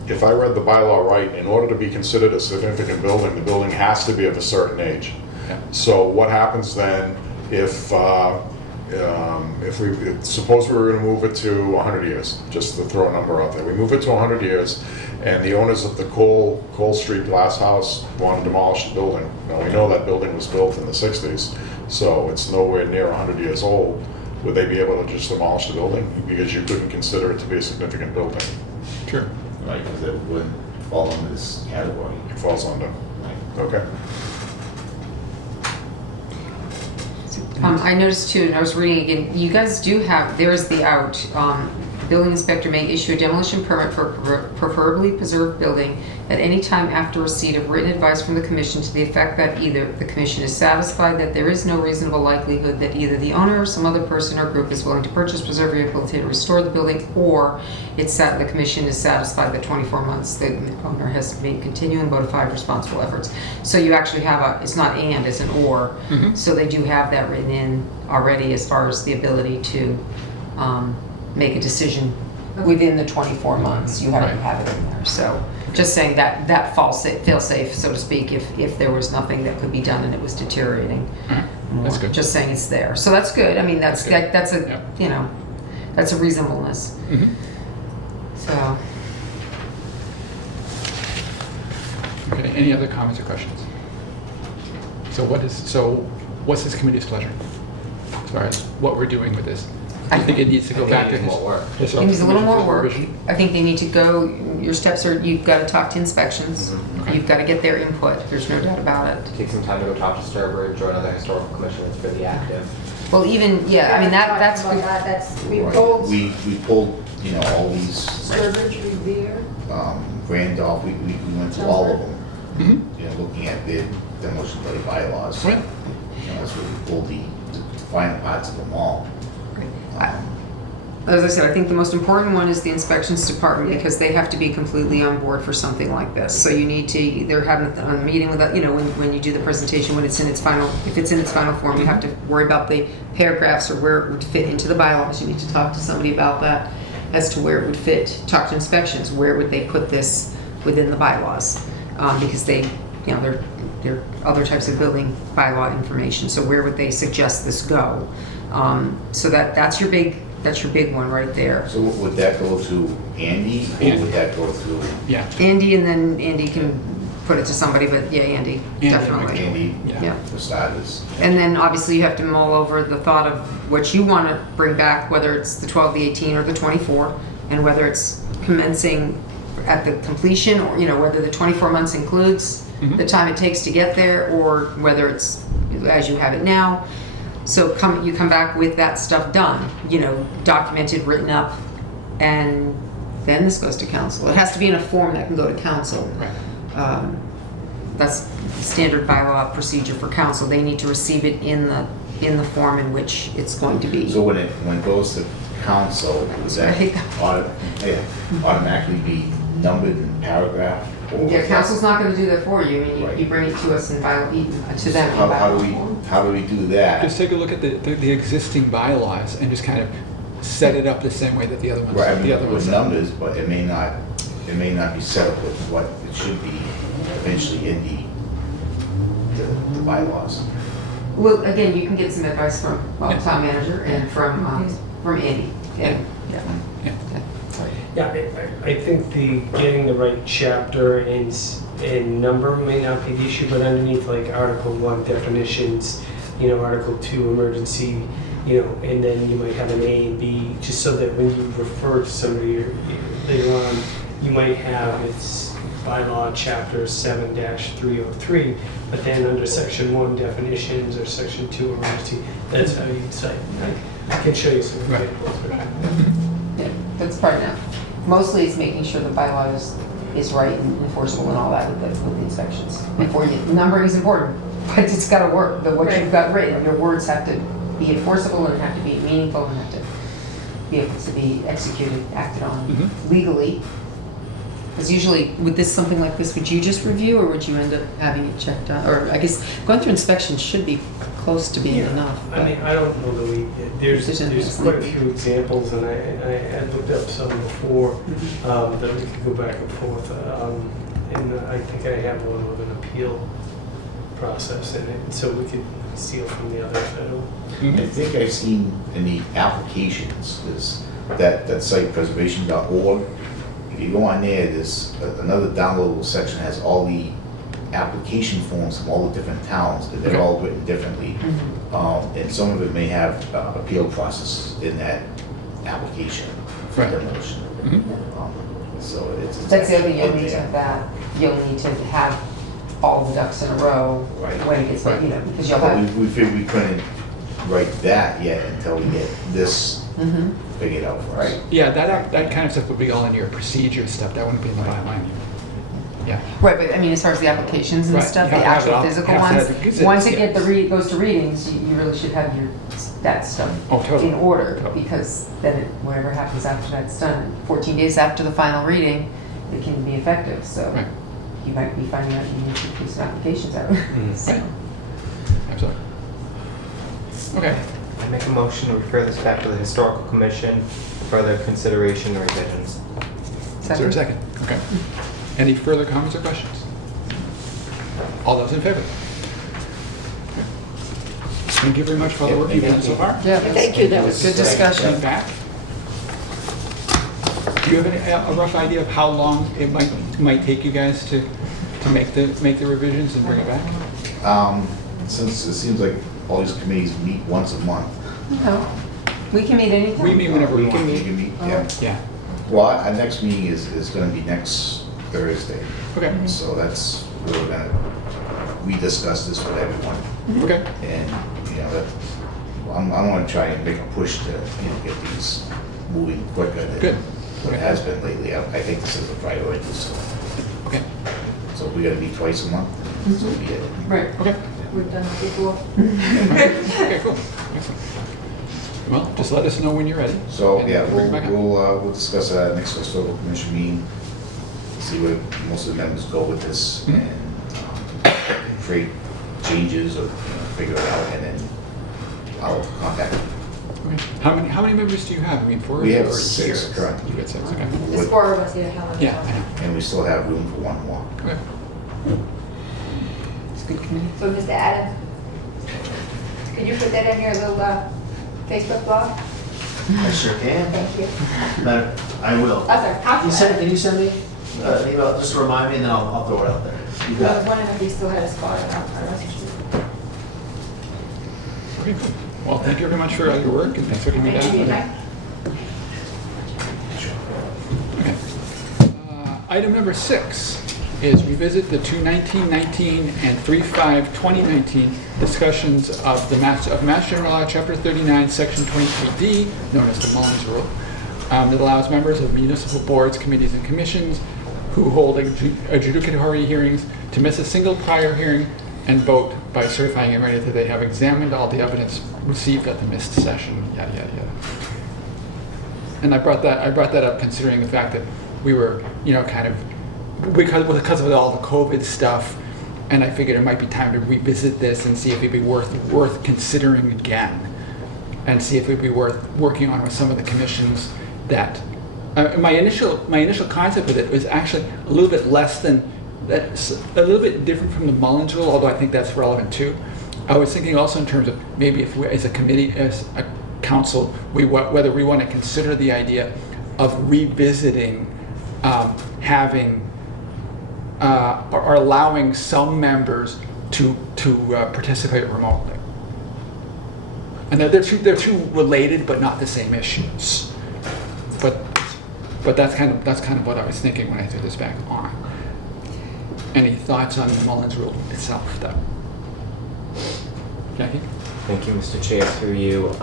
If I read the bylaw right, in order to be considered a significant building, the building has to be of a certain age. Yeah. So what happens then if we, suppose we were going to move it to 100 years, just to throw a number out there. We move it to 100 years, and the owners of the Cole Street Glass House want to demolish the building. Now, we know that building was built in the 60s, so it's nowhere near 100 years old. Would they be able to just demolish the building? Because you couldn't consider it to be a significant building. Sure. Right, because it wouldn't fall under this category. It falls under. Okay. I noticed too, and I was reading again, you guys do have, there is the out, the building inspector may issue a demolition permit for preferably preserved building at any time after receipt of written advice from the commission to the effect that either the commission is satisfied that there is no reasonable likelihood that either the owner or some other person or group is willing to purchase, preserve, rehabilitate, or restore the building, or the commission is satisfied that 24 months the owner has made continuing bona fide responsible efforts. So you actually have it's not and, it's an or. So they do have that written in already as far as the ability to make a decision within the 24 months. You have to have it in there. So just saying that fail safe, so to speak, if there was nothing that could be done and it was deteriorating. That's good. Just saying it's there. So that's good. I mean, that's a that's a reasonableness. So. Okay. Any other comments or questions? So what's this committee's pleasure as far as what we're doing with this? Do you think it needs to go back to more work. It needs a little more work. I think they need to go, your steps are, you've got to talk to inspections. Okay. You've got to get their input. There's no doubt about it. Take some time to go talk to Sturbridge or another historical commission that's really active. Well, even, yeah, I mean, that's Talked good. about that. That's, we Right. pulled We pulled, all these, Sturbridge, Revere. Randolph, we went through all of them, Mhm. looking at their demolition delay bylaws. Right. That's where we pulled the final parts of them all. As I said, I think the most important one is the inspections department because they have to be completely on board for something like this. So you need to either have a meeting with, when you do the presentation, when it's in its final, if it's in its final form, you have to worry about the paragraphs or where it would fit into the bylaws. You need to talk to somebody about that as to where it would fit. Talk to inspections, where would they put this within the bylaws? Because they, there are other types of building bylaw information. So where would they suggest this go? So that's your big one right there. So would that go to Andy, or would that go through Yeah. Andy, and then Andy can put it to somebody, but yeah, Andy, definitely. Andy, Yeah. for starters? And then obviously you have to mull over the thought of what you want to bring back, whether it's the 12, the 18, or the 24, and whether it's commencing at the completion, or, whether the 24 months includes Mhm. the time it takes to get there, or whether it's as you have it now. So you come back with that stuff done, documented, written up, and then this goes to council. It has to be in a form that can go to council. Right. That's standard bylaw procedure for council. They need to receive it in the form in which it's going to be. So when it goes to council, does that automatically be numbered in paragraph? Or Yeah, council's not going to do that for you. I mean, you bring it to us in to them. in How bylaw do form. we do that? Just take a look at the existing bylaws and just kind of set it up the same way that the other ones. Right, I the other mean, ones with have. numbers, but it may not be set up with what it should be eventually in the bylaws. Well, again, you can get some advice from Yeah. town manager and from Andy. And, yeah. Yeah. Yeah, I think getting the right chapter and number may not be the issue, but underneath like Article 1 definitions, Article 2 emergency, and then you might have an A and B, just so that when you refer to somebody later on, you might have its bylaw chapter 7-303, but then under section 1 definitions or section 2 emergency, that's how you'd cite. I can show you some Right. examples. Yeah, that's part of it. Mostly it's making sure the bylaw is right and enforceable and all that with the inspections. Numbering is important, but it's got to work. What you've got written, your words have to be enforceable and have to be meaningful and have to be able to be executed, acted on legally. Because usually with something like this, would you just review or would you end up having it checked out? Or I guess going through inspection should be close to being enough. I mean, I don't know that there's quite a few examples, and I had looked up some before that we could go back and forth. And I think I have one with an appeal process in it, so we could steal from the others. I think I've seen in the applications, there's that site preservation.org. If you go on there, there's another downloadable section that has all the application forms from all the different towns, that they're all written differently. And some of it may have appeal process in that application for Right. demolition. So it's. That's the other thing, out you'll need to there. have that, you'll need to have all the ducks in a row Right. when it gets, Right. because you'll But have. we figured we couldn't write that yet until we get this Mhm. figured out for us. Right. Yeah, that kind of stuff would be all in your procedure stuff. That wouldn't be in the byline. Yeah. Right, but I mean, as far as the applications and Right, stuff, you the have to have it actual all- physical have to ones, have the gazette, once it yes. goes to readings, you really should have that stuff Oh, totally. in order, Totally. because then whatever happens after that's done, 14 days after the final reading, it can be effective, so Right. you might be finding out you need to put some applications out. So, Right. Absolutely. Okay. I make a motion to refer this back to the historical commission for further consideration or revisions. Is there a second? Okay. Any further comments or questions? All those in favor? Thank you very much for all the work you've done so far. Yeah, Thank you, that was good discussion. Feedback. Do you have a rough idea of how long it might take you guys to to make the revisions and bring it back? Since it seems like all these committees meet once a month. No, we can meet anytime. We meet whenever we We want. can meet, yeah. Yeah, Well, our next meeting is gonna be next Thursday. okay, So that's, where we're gonna, we discuss this with everyone. okay. And, you know, that, I'm gonna try and make a push to, you know, get these moving quicker than Good. what it has been lately. I think this is a priority, so. Okay, So we gotta meet twice a month, so be it. Right. okay. We've done it before. Okay, cool. Excellent. Well, just let us know when you're ready. So, and yeah, bring it back up. we'll discuss that next historical commission meeting, see where most of the members go with this, Mhm. and create changes or, you know, figure it out, and then I'll contact you. Okay. How many members do you have? I mean, four? We have or 6 here? currently. You got 6, okay. There's 4 of us here, Helen. Yeah, I know. And we still have room for one more. Okay. It's a good committee. So, Mr. Adams, could you put that in your little Facebook blog? I sure can. Thank you. But I will. Oh, sorry. Can you send me an email just to remind me, and then I'll throw it out there. You I got was it. wondering if you still had a spot or not. I wasn't sure. Okay, cool. Well, thank you very much for all your work, and thanks for coming Thank you for your down. time. Okay. Item number 6 is revisit the 2/19/19 and 3/5/2019 discussions of the Mass General Law, Chapter 39, Section 23D, known as the Mullins Rule, that allows members of municipal boards, committees, and commissions who hold adjudicatory hearings to miss a single prior hearing and vote by certifying in writing that they have examined all the evidence received at the missed session, yada, yada, yada. And I brought that up considering the fact that we were, you know, kind of, because of all the COVID stuff, and I figured it might be time to revisit this and see if it'd be worth considering again, and see if it'd be worth working on with some of the commissions that. My initial concept with it was actually a little bit less than that's a little bit different from the Mullins Rule, although I think that's relevant too. I was thinking also in terms of maybe if we, as a committee, as a council, whether we want to consider the idea of revisiting having or allowing some members to participate remotely. And they're two related but not the same issues. But that's kind of what I was thinking when I threw this back on. Any thoughts on the Mullins Rule itself, though? Jackie? Thank you, Mr. Chair, through you.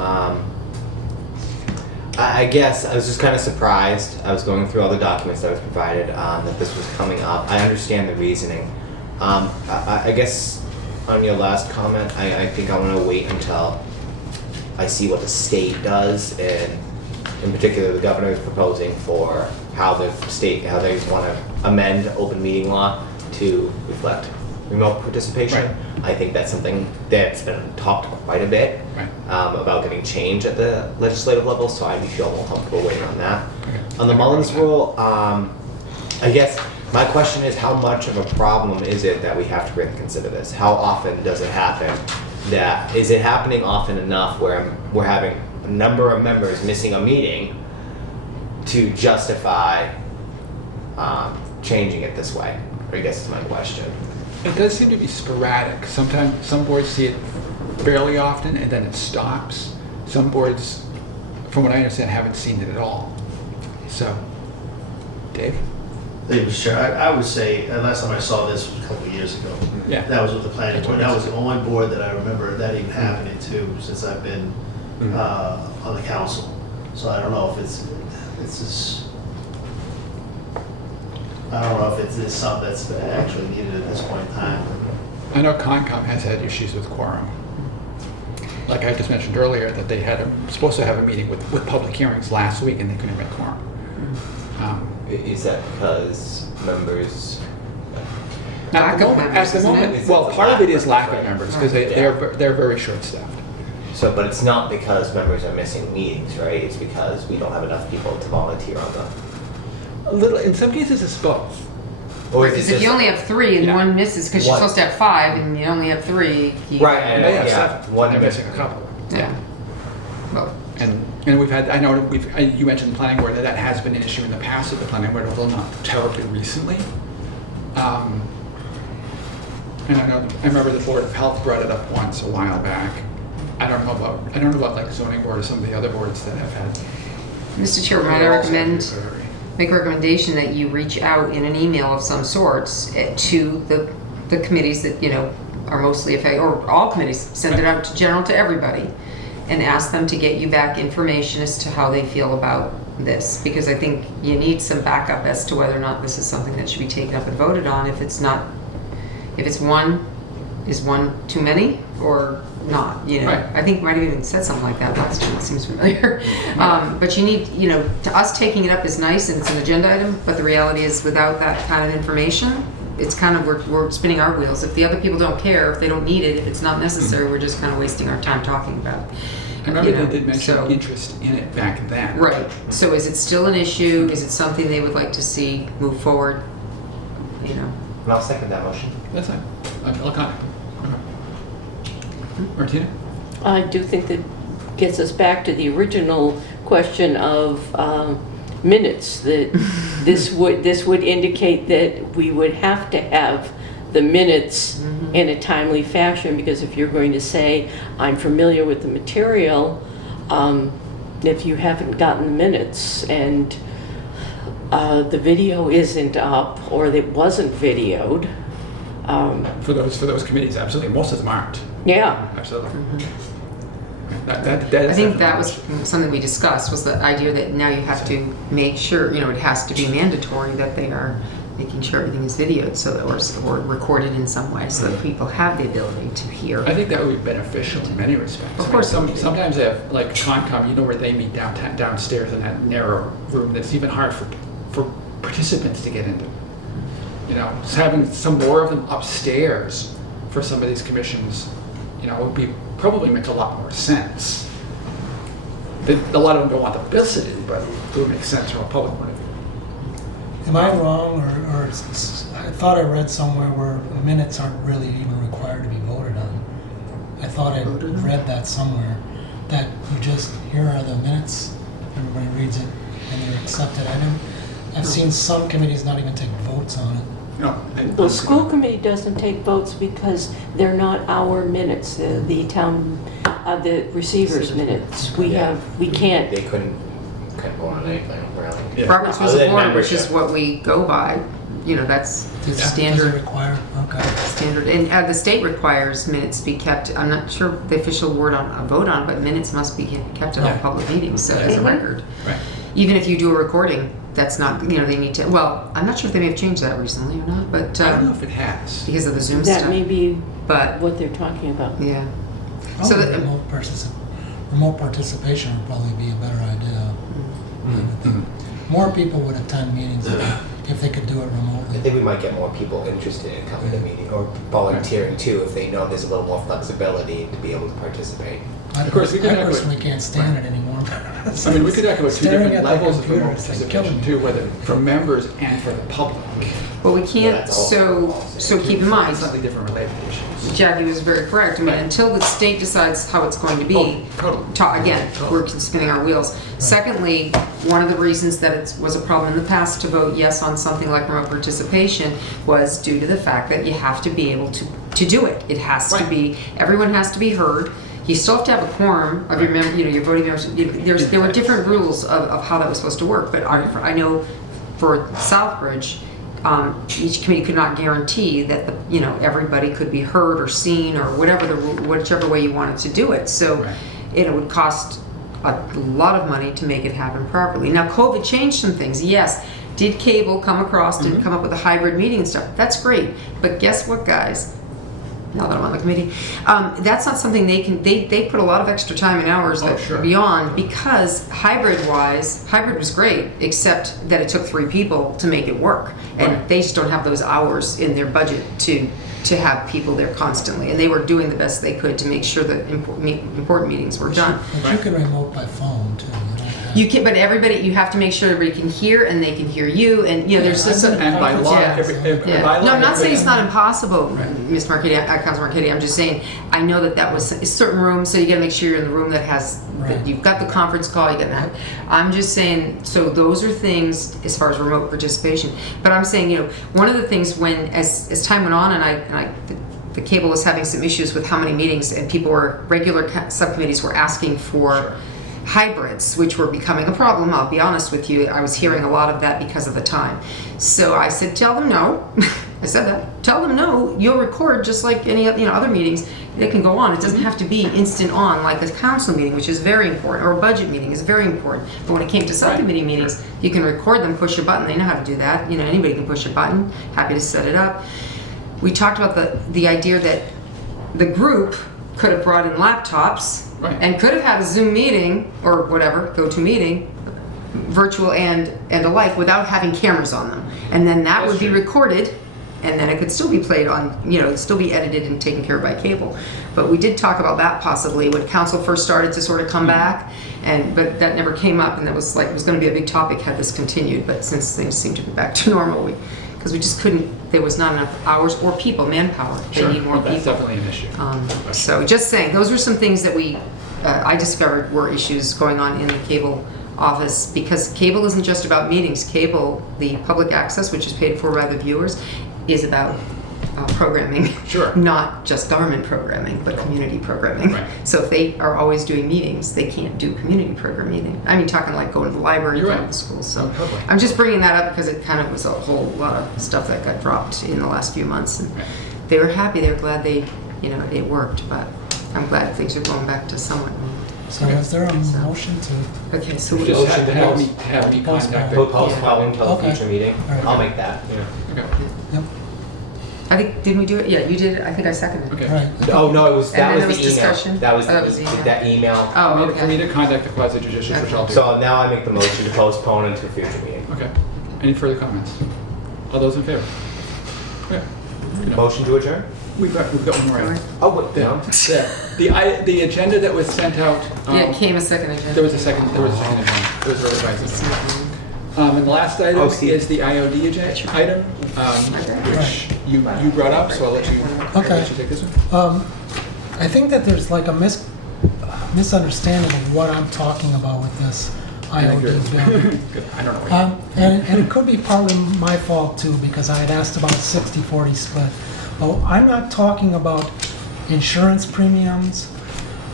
I guess I was just kind of surprised. I was going through all the documents that was provided that this was coming up. I understand the reasoning. I guess on your last comment, I think I want to wait until I see what the state does, and in particular the governor is proposing for how they want to amend open meeting law to reflect remote participation. Right. I think that's something that's been talked quite a bit Right. about getting change at the legislative level, so I'd feel more comfortable waiting on that. Okay. On the Mullins Rule, I guess my question is, how much of a problem is it that we have to really consider this? How often does it happen? Is it happening often enough where we're having a number of members missing a meeting to justify changing it this way? I guess is my question. It does seem to be sporadic. Sometimes some boards see it fairly often and then it stops. Some boards, from what I understand, haven't seen it at all. So, Dave? Thank you, Mr. Chair. I would say, last time I saw this was a couple of years ago. Yeah. That was with the planning That's board. what That it was is. the only board that I remember that even happening to since I've been on the council. So I don't know if it's just, I don't know if it's something that's actually needed at this point in time. I know Concom has had issues with quorum. Like I just mentioned earlier, that they supposed to have a meeting with public hearings last week and they couldn't make quorum. Is that because members? Lack of members, isn't it? Well, part of it is lack of Right. members because they're very short-staffed. So, but it's not because members are missing meetings, right? It's because we don't have enough people to volunteer on them. A little, in some cases, it's both. Or is it Because if just- you only have 3 and Yeah. one misses, because you're One. supposed to have 5 and you only have 3. Right, and They have yeah, 7. one They're missing. missing a couple. Yeah. Well, And we've had, I know you mentioned the planning board, that has been an issue in the past with the planning board, although not terribly recently. And I remember the Board of Health brought it up once a while back. I don't know about like zoning board or some of the other boards that have had. Mr. Chair, might I make a recommendation that you reach out in an email of some sorts to the committees that, you know, are mostly affected, or all committees, send it out to everybody, and ask them to get you back information as to how they feel about this, because I think you need some backup as to whether or not this is something that should be taken up and voted on. If it's one, is one too many or not, you know? Right. I think we might have even said something like that last year, it seems familiar. But you need, you know, to us taking it up is nice and it's an agenda item, but the reality is without that kind of information, it's kind of, we're spinning our wheels. If the other people don't care, if they don't need it, if it's not necessary, we're just kind of wasting our time talking about it. I remember You know, they did mention so- interest in it back then. Right, so is it still an issue? Is it something they would like to see move forward? You know, And I'll second that motion. That's fine. I'll comment. Martina? I do think that gets us back to the original question of minutes, that this would indicate that we would have to have the minutes in a timely fashion, because if you're going to say, I'm familiar with the material, if you haven't gotten the minutes and the video isn't up or it wasn't videoed, For those committees, absolutely. Most of them aren't. yeah. Absolutely. I think that was something we discussed, was the idea that now you have to make sure, you know, it has to be mandatory that they are making sure everything is videoed, so that, or recorded in some way, so that people have the ability to hear. I think that would be beneficial in many respects. Of course. Sometimes they have, like Concom, you know, where they meet downstairs in that narrow room that's even hard for participants to get into. You know, just having some more of them upstairs for some of these commissions, you know, would probably make a lot more sense. A lot of them don't want the publicity, but it would make sense from a public point of view. Am I wrong, or I thought I read somewhere where minutes aren't really even required to be voted on? I thought I read that somewhere, that you just, here are the minutes, everybody reads it, and they're accepted. I've seen some committees not even take votes on it. No, The school committee doesn't take votes because they're not our minutes, the town, the receiver's minutes. We can't. They couldn't vote on anything, really. Yeah. Robert's Rules Other of than Order, which is membership. what we go by, you know, that's the Does it standard. require? Okay. Standard, and the state requires minutes be kept. I'm not sure the official word on a vote on, but minutes must be kept at all Yeah. public meetings, so as a Mhm. record. Right. Even if you do a recording, that's not, you know, they need to, well, I'm not sure if they may have changed that recently or not, but I don't know if it has. because of the Zoom That stuff. may be But, what they're talking about. yeah. So Probably that, remote participation would probably be a better idea. Mm-hmm. More people would attend meetings if they could do it I remotely. think we might get more people interested in coming to meeting or volunteering too, if they know there's a little more flexibility to be able to participate. I Of course, we could I have personally can't stand it anymore. I mean, we could talk about two Staring different at that levels of computer, remote it's like participation killing too, whether from members and for the public. but we Yeah, can't, that's all. so keep in mind, Slightly different related issues. Jackie was very correct. I mean, until the state decides how it's going to be, Oh, totally. Again, we're spinning our wheels. Secondly, one of the reasons that it was a problem in the past to vote yes on something like remote participation was due to the fact that you have to be able to do it. It has to Right. be, everyone has to be heard. You still have to have a quorum of your member, you know, your voting members. There were different rules of how that was supposed to work, but I know for Southbridge, each committee could not guarantee that everybody could be heard or seen or whichever way you wanted to do it. So Right. it would cost a lot of money to make it happen properly. Now COVID changed some things. Yes, did cable come across, did come up with a hybrid meeting and stuff? That's great. But guess what, guys? Now that I'm on the committee, that's not something they put a lot of extra time and hours beyond, because hybrid was great, except that it took 3 people to make it work. And Right. they just don't have those hours in their budget to have people there constantly. And they were doing the best they could to make sure that important meetings were done. But you can remote by phone too. You can, but everybody, you have to make sure everybody can hear and they can hear you, and there's just some. And by law, Yeah. by law, No, I'm not saying it's not everybody- impossible, Ms. Marchetti, Councilor Marchetti. I'm just saying, I know that was a certain room, so you gotta make sure you're in the room that has, Right. you've got the conference call, you gotta have, I'm just saying, so those are things as far as remote participation. But I'm saying, one of the things as time went on, and the cable was having some issues with how many meetings, and regular subcommittees were asking for hybrids, which were becoming a problem. I'll be honest with you. I was hearing a lot of that because of the time. So I said, tell them no. I said that. Tell them no. You'll record just like any other meetings. They can go on. It doesn't have to be instant on like a council meeting, which is very important, or a budget meeting is very important. But when it came to subcommittee meetings, you can record them, push a button. They know how to do that. Anybody can push a button. Happy to set it up. We talked about the idea that the group could have brought in laptops and could have had a Zoom meeting or whatever, GoToMeeting, virtual and alike, without having cameras on them. And then that would be recorded, and then it could still be played on, still be edited and taken care of by cable. But we did talk about that possibly when council first started to sort of come back, but that never came up, and that was like, it was going to be a big topic had this continued. But since things seem to be back to normal, because we just couldn't, there was not enough hours or manpower. They need more people. That's definitely an issue. So just saying, those were some things that I discovered were issues going on in the cable office, because cable isn't just about meetings. Cable, the public access, which is paid for by the viewers, is about programming. Sure. Not just government programming, but community programming. Right. So if they are always doing meetings, they can't do community programming. I mean, talking like going to the library, You're going right. to the schools. So Totally. I'm just bringing that up because it kind of was a whole lot of stuff that got dropped in the last few months. And they were happy. They were glad it worked. But I'm glad things are going back to somewhat normal. So is there a motion to? Okay, so We just had to have me contact We'll the... postpone until Okay. a future meeting. All right. I'll make that. Okay. Yep. I think, didn't we do it? Yeah, you did it. I think I seconded it. Okay. All right. Oh, no, And then that there was was the email. discussion? That was, Oh, that was the email. that email. Oh, For me okay. to contact the quasi-judicial, which I'll do. So now I make the motion to postpone until a future meeting. Okay. Any further comments? All those in favor? Okay. Motion to adjourn? We've got one more item. Oh, what? No. The agenda that was sent out. Yeah, it came a second agenda. There was a second agenda. It was early by agenda. And the last item is the IOD item, which you brought up, so I'll let you take this one. I think that there's like a misunderstanding of what I'm talking about with this IOD bill. Good. I don't know. And it could be partly my fault too, because I had asked about a 60-40 split. But I'm not talking about insurance premiums.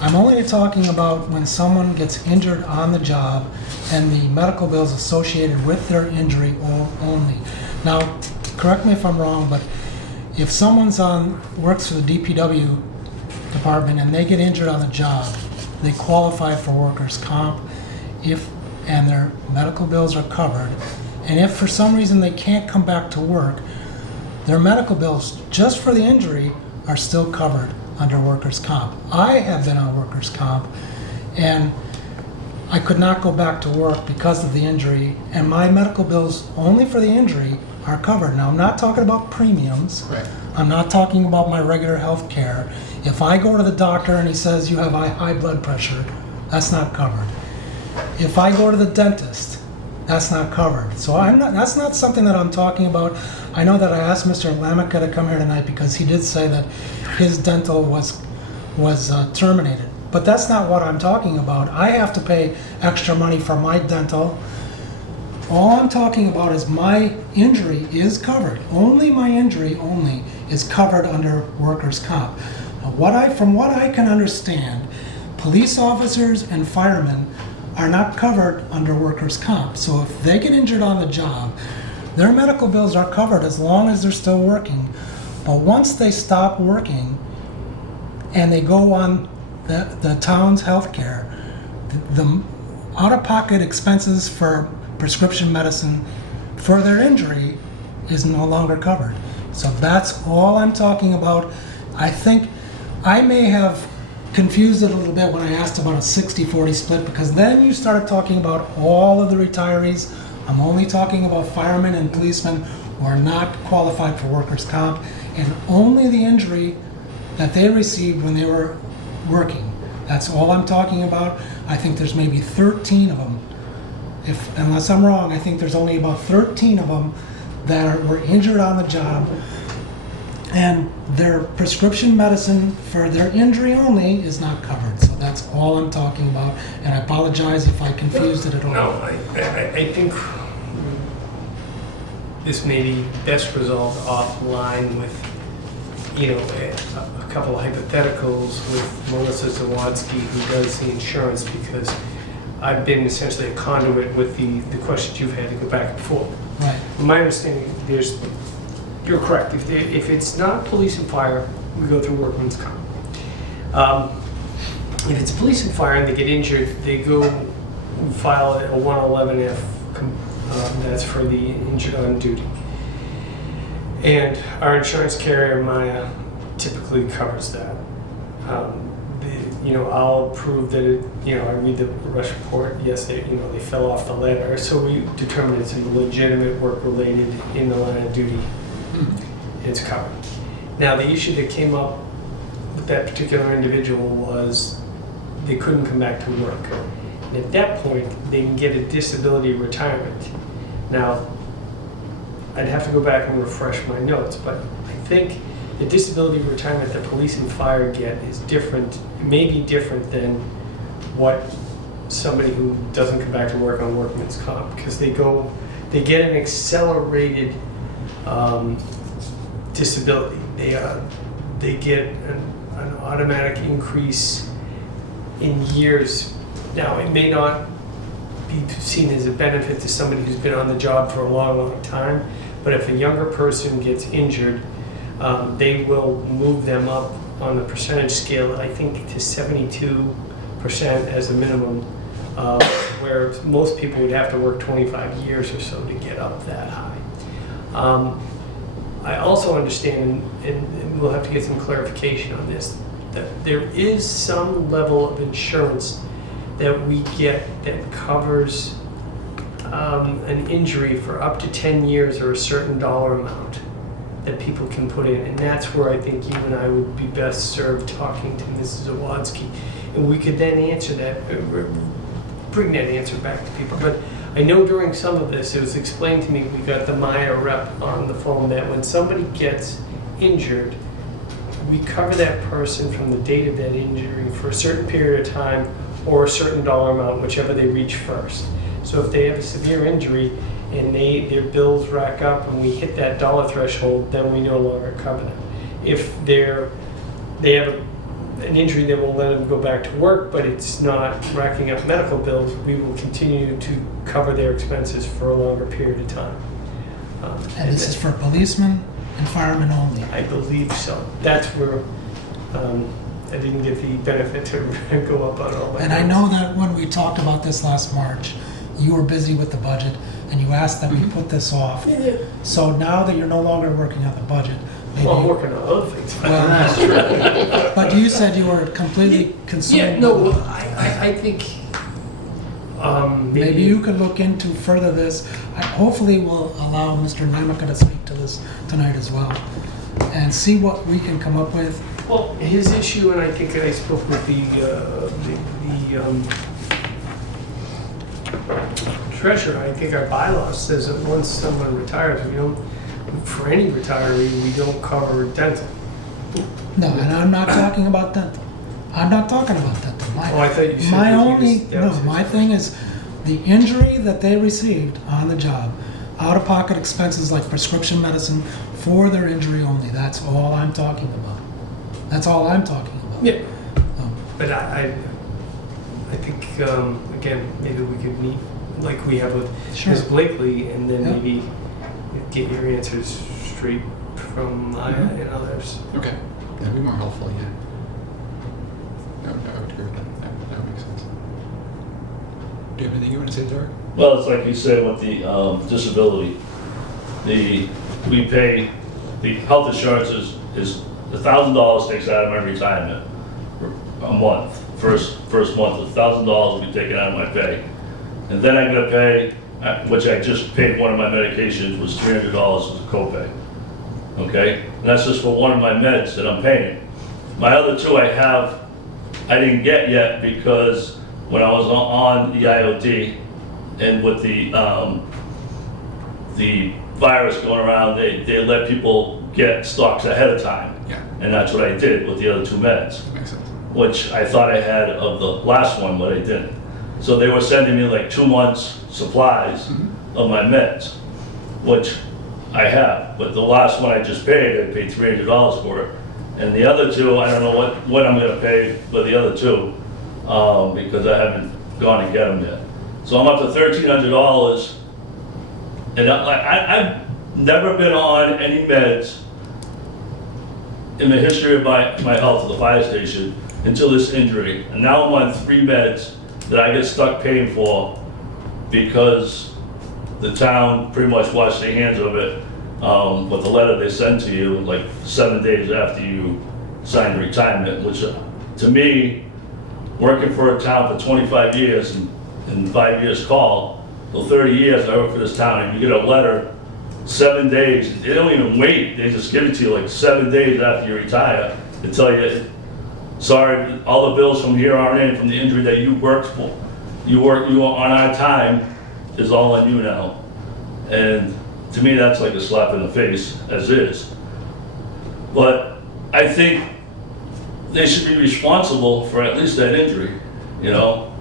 I'm only talking about when someone gets injured on the job and the medical bills associated with their injury only. Now, correct me if I'm wrong, but if someone's works for the DPW department and they get injured on the job, they qualify for workers' comp and their medical bills are covered. And if for some reason they can't come back to work, their medical bills just for the injury are still covered under workers' comp. I have been on workers' comp and I could not go back to work because of the injury, and my medical bills only for the injury are covered. Now, I'm not talking about premiums. Right. I'm not talking about my regular health care. If I go to the doctor and he says you have high blood pressure, that's not covered. If I go to the dentist, that's not covered. So that's not something that I'm talking about. I know that I asked Mr. Lamica to come here tonight because he did say that his dental was terminated. But that's not what I'm talking about. I have to pay extra money for my dental. All I'm talking about is my injury is covered. Only my injury only is covered under workers' comp. Now, from what I can understand, police officers and firemen are not covered under workers' comp. So if they get injured on the job, their medical bills are covered as long as they're still working. But once they stop working and they go on the town's health care, the out-of-pocket expenses for prescription medicine for their injury is no longer covered. So that's all I'm talking about. I think I may have confused it a little bit when I asked about a 60-40 split, because then you started talking about all of the retirees. I'm only talking about firemen and policemen who are not qualified for workers' comp, and only the injury that they received when they were working. That's all I'm talking about. I think there's maybe 13 of them. Unless I'm wrong, I think there's only about 13 of them that were injured on the job, and their prescription medicine for their injury only is not covered. So that's all I'm talking about, and I apologize if I confused it at all. No, I think this may be best resolved offline with a couple of hypotheticals with Melissa Zawadzki, who does the insurance, because I've been essentially a conduit with the questions you've had to go back and forth. Right. My understanding, you're correct. If it's not police and fire, we go through workman's comp. If it's police and fire and they get injured, they go file a 111F. That's for the injured on duty. And our insurance carrier, Maya, typically covers that. I'll prove that I read the rush report. Yes, they fell off the ladder, so we determine it's a legitimate work-related in the line of duty. It's covered. Now, the issue that came up with that particular individual was they couldn't come back to work. And at that point, they can get a disability retirement. Now, I'd have to go back and refresh my notes, but I think the disability retirement that police and fire get is different, maybe different than what somebody who doesn't come back to work on workman's comp, because they get an accelerated disability. They get an automatic increase in years. Now, it may not be seen as a benefit to somebody who's been on the job for a long, long time, but if a younger person gets injured, they will move them up on the percentage scale, I think, to 72% as a minimum, where most people would have to work 25 years or so to get up that high. I also understand, and we'll have to get some clarification on this, that there is some level of insurance that we get that covers an injury for up to 10 years or a certain dollar amount that people can put in. And that's where I think you and I would be best served talking to Mrs. Zawadzki. And we could then answer that, bring that answer back to people. But I know during some of this, it was explained to me, we got the Maya rep on the phone, that when somebody gets injured, we cover that person from the date of that injury for a certain period of time or a certain dollar amount, whichever they reach first. So if they have a severe injury and their bills rack up and we hit that dollar threshold, then we no longer cover them. If they have an injury that will let them go back to work, but it's not racking up medical bills, we will continue to cover their expenses for a longer period of time. And this is for policemen and firemen only? I believe so. That's where I didn't get the benefit to go up on all my And I notes. know that when we talked about this last March, you were busy with the budget and you asked that we put this off. Yeah. So now that you're no longer working on the budget, maybe... Well, I'm working on other things. Well, That's true. But you said you were completely consumed. Yeah, no, I think Maybe you could look into further this. Hopefully we'll allow Mr. Namaka to speak to this tonight as well and see what we can come up with. Well, his issue, and I think I spoke with the treasurer, I think our bylaw says that once someone retires, for any retiree, we don't cover dental. No, and I'm not talking about dental. I'm not talking about dental. I thought you said my that he only, was- no, my thing is the injury that they received on the job, out-of-pocket expenses like prescription medicine for their injury only. That's all I'm talking about. That's all I'm talking about. Yeah, but I think, again, maybe we could meet like we have with Sure. Ms. Blakely, and then Yeah. maybe get your answers straight from Maya and others. Okay, that'd be more helpful, yeah. I would agree with that. That would make sense. Do you have anything you want to say, Derek? Well, it's like you said with the disability. We pay, the health insurance is $1,000 takes out of my retirement a month. First month, $1,000 will be taken out of my pay. And then I'm gonna pay, which I just paid one of my medications, was $300 as a copay. Okay? And that's just for one of my meds that I'm paying. My other two I didn't get yet because when I was on the IOD and with the virus going around, they let people get stocks ahead of time. Yeah. And that's what I did with the other two meds, That makes sense. which I thought I had of the last one, but I didn't. So they were sending me like 2 months supplies of my meds, which I have. But the last one I just paid, I paid $300 for it. And the other two, I don't know what I'm gonna pay for the other two, because I haven't gone and get them yet. So I'm up to $1,300, and I've never been on any meds in the history of my health at the fire station until this injury. And now I'm on 3 meds that I get stuck paying for because the town pretty much washed their hands of it with the letter they send to you like 7 days after you sign your retirement, which to me, working for a town for 25 years and 5 years call, well, 30 years I work for this town, and you get a letter 7 days, they don't even wait, they just give it to you like 7 days after you retire to tell you, sorry, all the bills from here on in, from the injury that you worked for, you were on our time, is all on you now. And to me, that's like a slap in the face, as is. But I think they should be responsible for at least that injury, you know?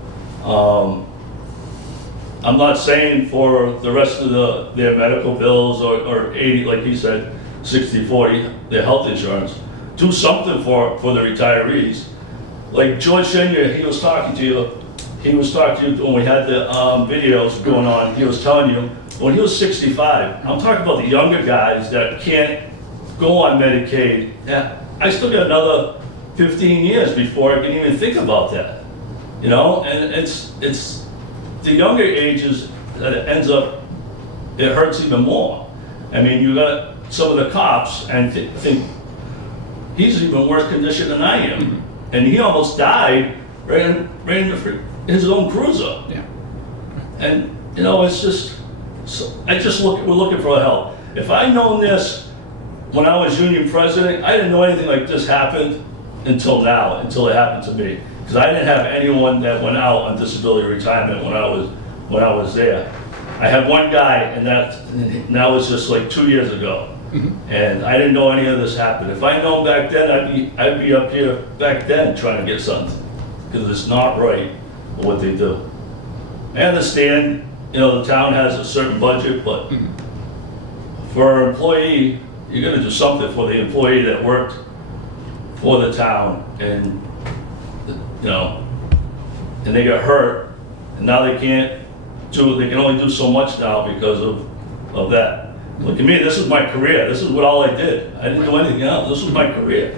I'm not saying for the rest of their medical bills or 80, like he said, 60/40, their health insurance. Do something for the retirees. Like George Senior, he was talking to you when we had the videos going on, he was telling you, when he was 65, I'm talking about the younger guys that can't go on Medicaid. Yeah, I still got another 15 years before I can even think about that, you know? And it's the younger ages that it ends up, it hurts even more. I mean, you got some of the cops and think he's even worse condition than I am. And he almost died right in his own cruiser. Yeah. And, you know, it's just, so we're looking for help. If I'd known this when I was union president, I didn't know anything like this happened until now, until it happened to me. Because I didn't have anyone that went out on disability retirement when I was there. I had one guy, and that was just like 2 years ago. And I didn't know any of this happened. If I'd known back then, I'd be up here back then trying to get something, because it's not right what they do. I understand, you know, the town has a certain budget, but for an employee, you got to do something for the employee that worked for the town, and you know, and they got hurt, and now they can't do. They can only do so much now because of that. Look at me, this is my career. This is what all I did. I didn't do anything else. This was my career.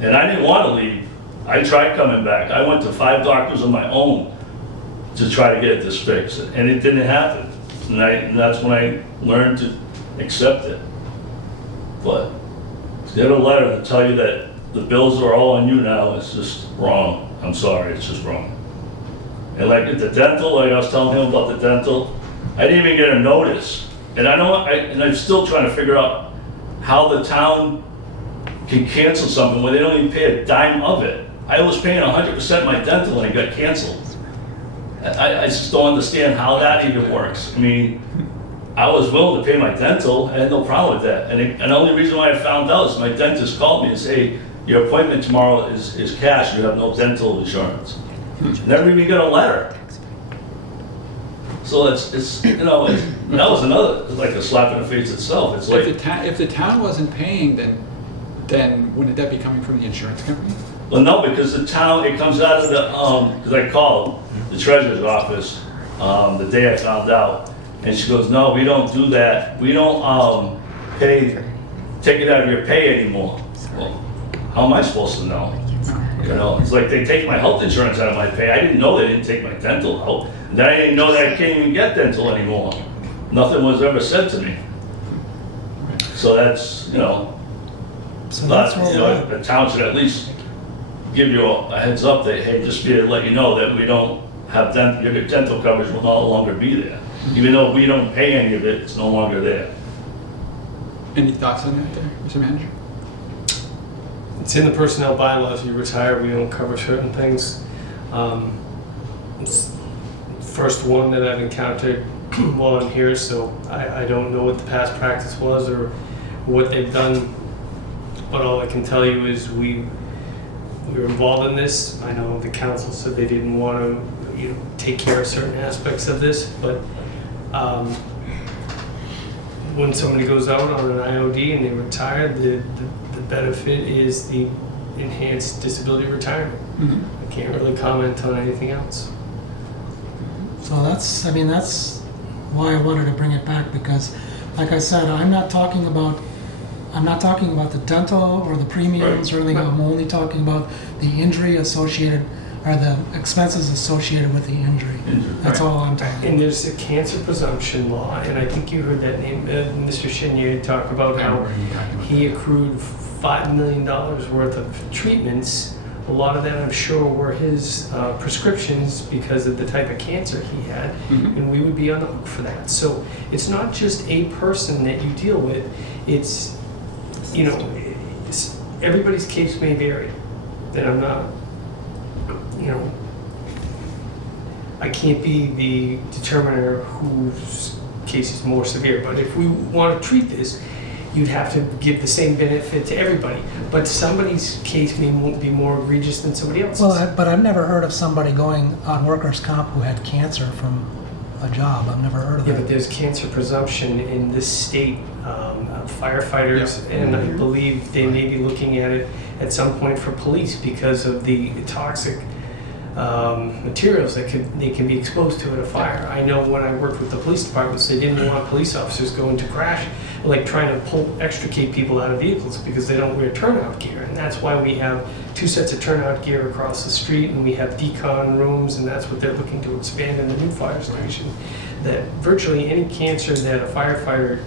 And I didn't want to leave. I tried coming back. I went to 5 doctors on my own to try to get this fixed, and it didn't happen. And that's when I learned to accept it. But to get a letter to tell you that the bills are all on you now, it's just wrong. I'm sorry, it's just wrong. And like at the dental, like I was telling him about the dental, I didn't even get a notice. And I'm still trying to figure out how the town can cancel something when they don't even pay a dime of it. I was paying 100% my dental and it got canceled. I just don't understand how that even works. I mean, I was willing to pay my dental, I had no problem with that. And the only reason why I found out is my dentist called me and said, hey, your appointment tomorrow is cash, you have no dental insurance. Never even got a letter. So it's you know, that was another, like a slap in the face itself. It's like, if the town wasn't paying, then wouldn't that be coming from the insurance company? well, no, because the town, it comes out of the, because I called the treasurer's office the day I found out, and she goes, no, we don't do that. We don't take it out of your pay anymore. Well, how am I supposed to know? You know, it's like they take my health insurance out of my pay. I didn't know they didn't take my dental out. And I didn't know that I can't even get dental anymore. Nothing was ever said to me. So that's, you know, So that's but, where you we're know, at. the town should at least give you a heads up that, hey, just to let you know that we don't have your dental coverage will no longer be there. Even though we don't pay any of it, it's no longer there. Any thoughts on that there, Mr. Manager? It's in the personnel bylaws, you retire, we don't cover certain things. It's the first one that I've encountered while I'm here, so I don't know what the past practice was or what they've done. But all I can tell you is we were involved in this. I know the council said they didn't want to take care of certain aspects of this, but when somebody goes out on an IOD and they retire, the benefit is the enhanced disability retirement. I can't really comment on anything else. So that's why I wanted to bring it back, because, like I said, I'm not talking about the dental or the premiums or anything. I'm only talking about the injury associated, or the expenses associated with the injury. That's all I'm talking about. And there's a cancer presumption law, and I think you heard that name, Mr. Chenier talk about how he accrued $5 million worth of treatments. A lot of that, I'm sure, were his prescriptions because of the type of cancer he had, and we would be on the hook for that. So it's not just a person that you deal with, it's, everybody's case may vary. And I'm not, I can't be the determiner whose case is more severe, but if we want to treat this, you'd have to give the same benefit to everybody. But somebody's case may be more egregious than somebody else's. Well, but I've never heard of somebody going on workers' comp who had cancer from a job. I've never heard of Yeah, that. but there's cancer presumption in this state. Firefighters, and I believe they may be looking at it at some point for police because of the toxic materials that they can be exposed to at a fire. I know when I worked with the police departments, they didn't want police officers going to crash, like trying to extricate people out of vehicles because they don't wear turnout gear. And that's why we have 2 sets of turnout gear across the street, and we have decon rooms, and that's what they're looking to expand in the new fire station. That virtually any cancer that a firefighter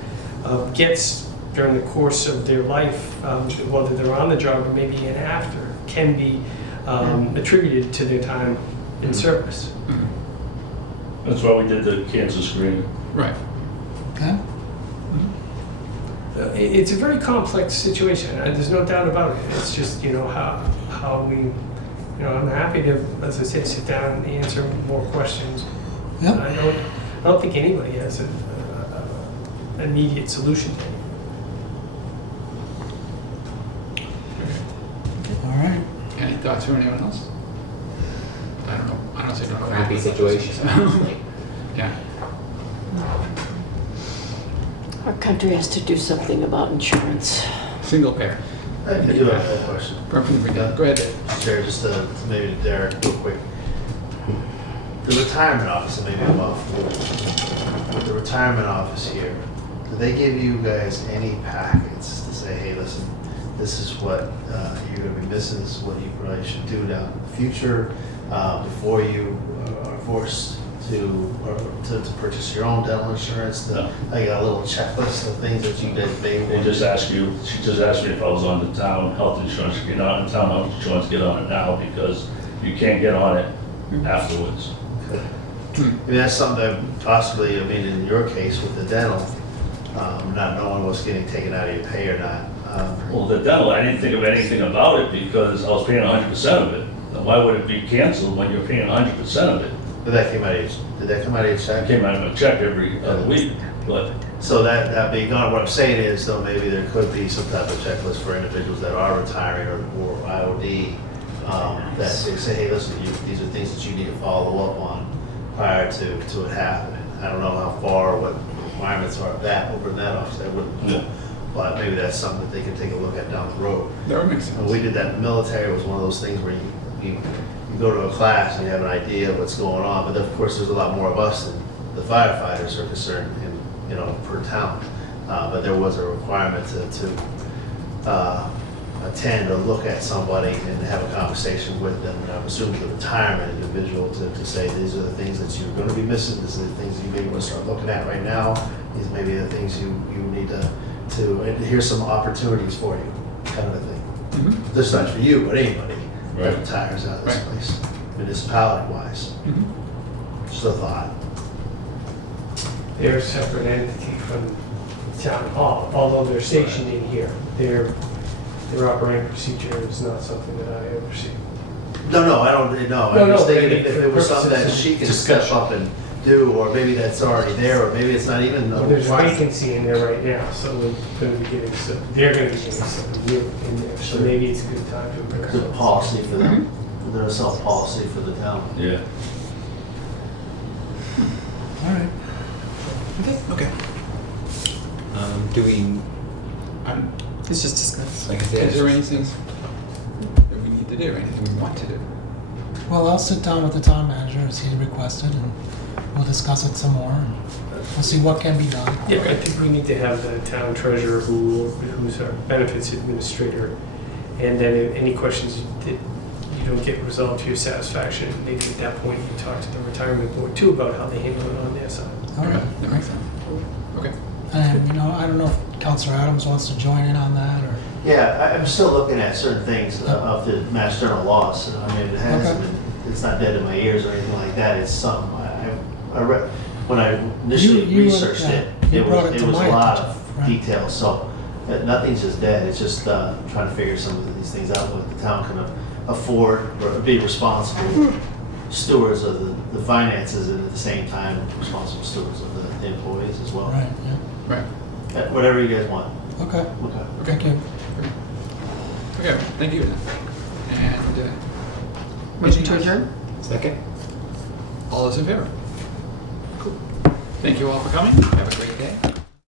gets during the course of their life, whether they're on the job or maybe in after, can be attributed to their time in service. That's why we did the cancer screening. Right. Okay? It's a very complex situation. There's no doubt about it. It's just, how we, I'm happy to, as I said, sit down and answer more questions. Yep. I don't think anybody has an immediate solution to it. All right. Any thoughts from anyone else? I don't know. Honestly, don't know. Crappy situation. Yeah. Our country has to do something about insurance. Single payer. I do have a question. Perfectly done. Go ahead, Dave. Chair, just maybe to Derek, real quick. The retirement office, and maybe about with the retirement office here, do they give you guys any packets to say, hey, listen, this is what you're going to be missing, this is what you probably should do down in the future before you are forced to purchase your own dental insurance? I got a little checklist of things that you guys may They just asked you, she just asked me if I was on the town health insurance. If you're not on town health insurance, get on it now because you can't get on it afterwards. I mean, that's something that possibly, in your case with the dental, not knowing what's getting taken out of your pay or not. Well, the dental, I didn't think of anything about it because I was paying 100% of it. Then why would it be canceled when you're paying 100% of it? Did that come out of your check? It came out of my check every other week, but So that being gone, what I'm saying is, though, maybe there could be some type of checklist for individuals that are retiring or IOD, that they say, hey, listen, these are things that you need to follow up on prior to it happening. I don't know how far or what requirements are of that over in that office. I wouldn't know. But maybe that's something that they can take a look at down the road. That would make sense. When we did that in the military, it was one of those things where you go to a class and you have an idea of what's going on, but of course there's a lot more of us than the firefighters are concerned in, per town. But there was a requirement to attend or look at somebody and have a conversation with them. And I'm assuming the retirement individual to say these are the things that you're going to be missing. These are the things that you maybe want to start looking at right now. These may be the things you need to and here's some opportunities for you, kind of a thing. This is not for you, but anybody that retires out of this place, municipality-wise. Just a thought. They're a separate entity from town hall, although they're stationed in here. Their operating procedure is not something that I oversee. No, I don't know. I'm just thinking if for it was something that purposes of she can step up and do, or maybe that's already there, or maybe it's not even. There's a vacancy in there right now, so they're going to be getting something new in there. So maybe it's a good time to bring There's a policy for them. There's a self-policy for the town. yeah. All right. Okay. Do we, It's just discussed. like I said, Is there anything that we need to do, anything we want to do? Well, I'll sit down with the town manager as he requested, and we'll discuss it some more, and we'll see what can be done. Yeah, I think we need to have the town treasurer who's our benefits administrator. And then if any questions that you don't get resolved to your satisfaction, maybe at that point you talk to the retirement board too about how they handle it on their side. All right. That makes sense. Okay. And, I don't know if Counselor Adams wants to join in on that, or... Yeah, I'm still looking at certain things of the Mass General laws. I mean, it hasn't Okay. been, it's not dead in my ears or anything like that. It's something I read, when I initially You researched it, you brought it it to was a my lot attention, of right. details, so nothing's just dead. It's just trying to figure some of these things out, what the town can afford or be responsible stewards of the finances, and at the same time responsible stewards of the employees as well. Right, yeah. Right. Whatever you guys want. Okay, Okay. thank you. Okay, thank you. And, Motion to adjourn? second? all those in favor? Cool. Thank you all for coming. Have a great day.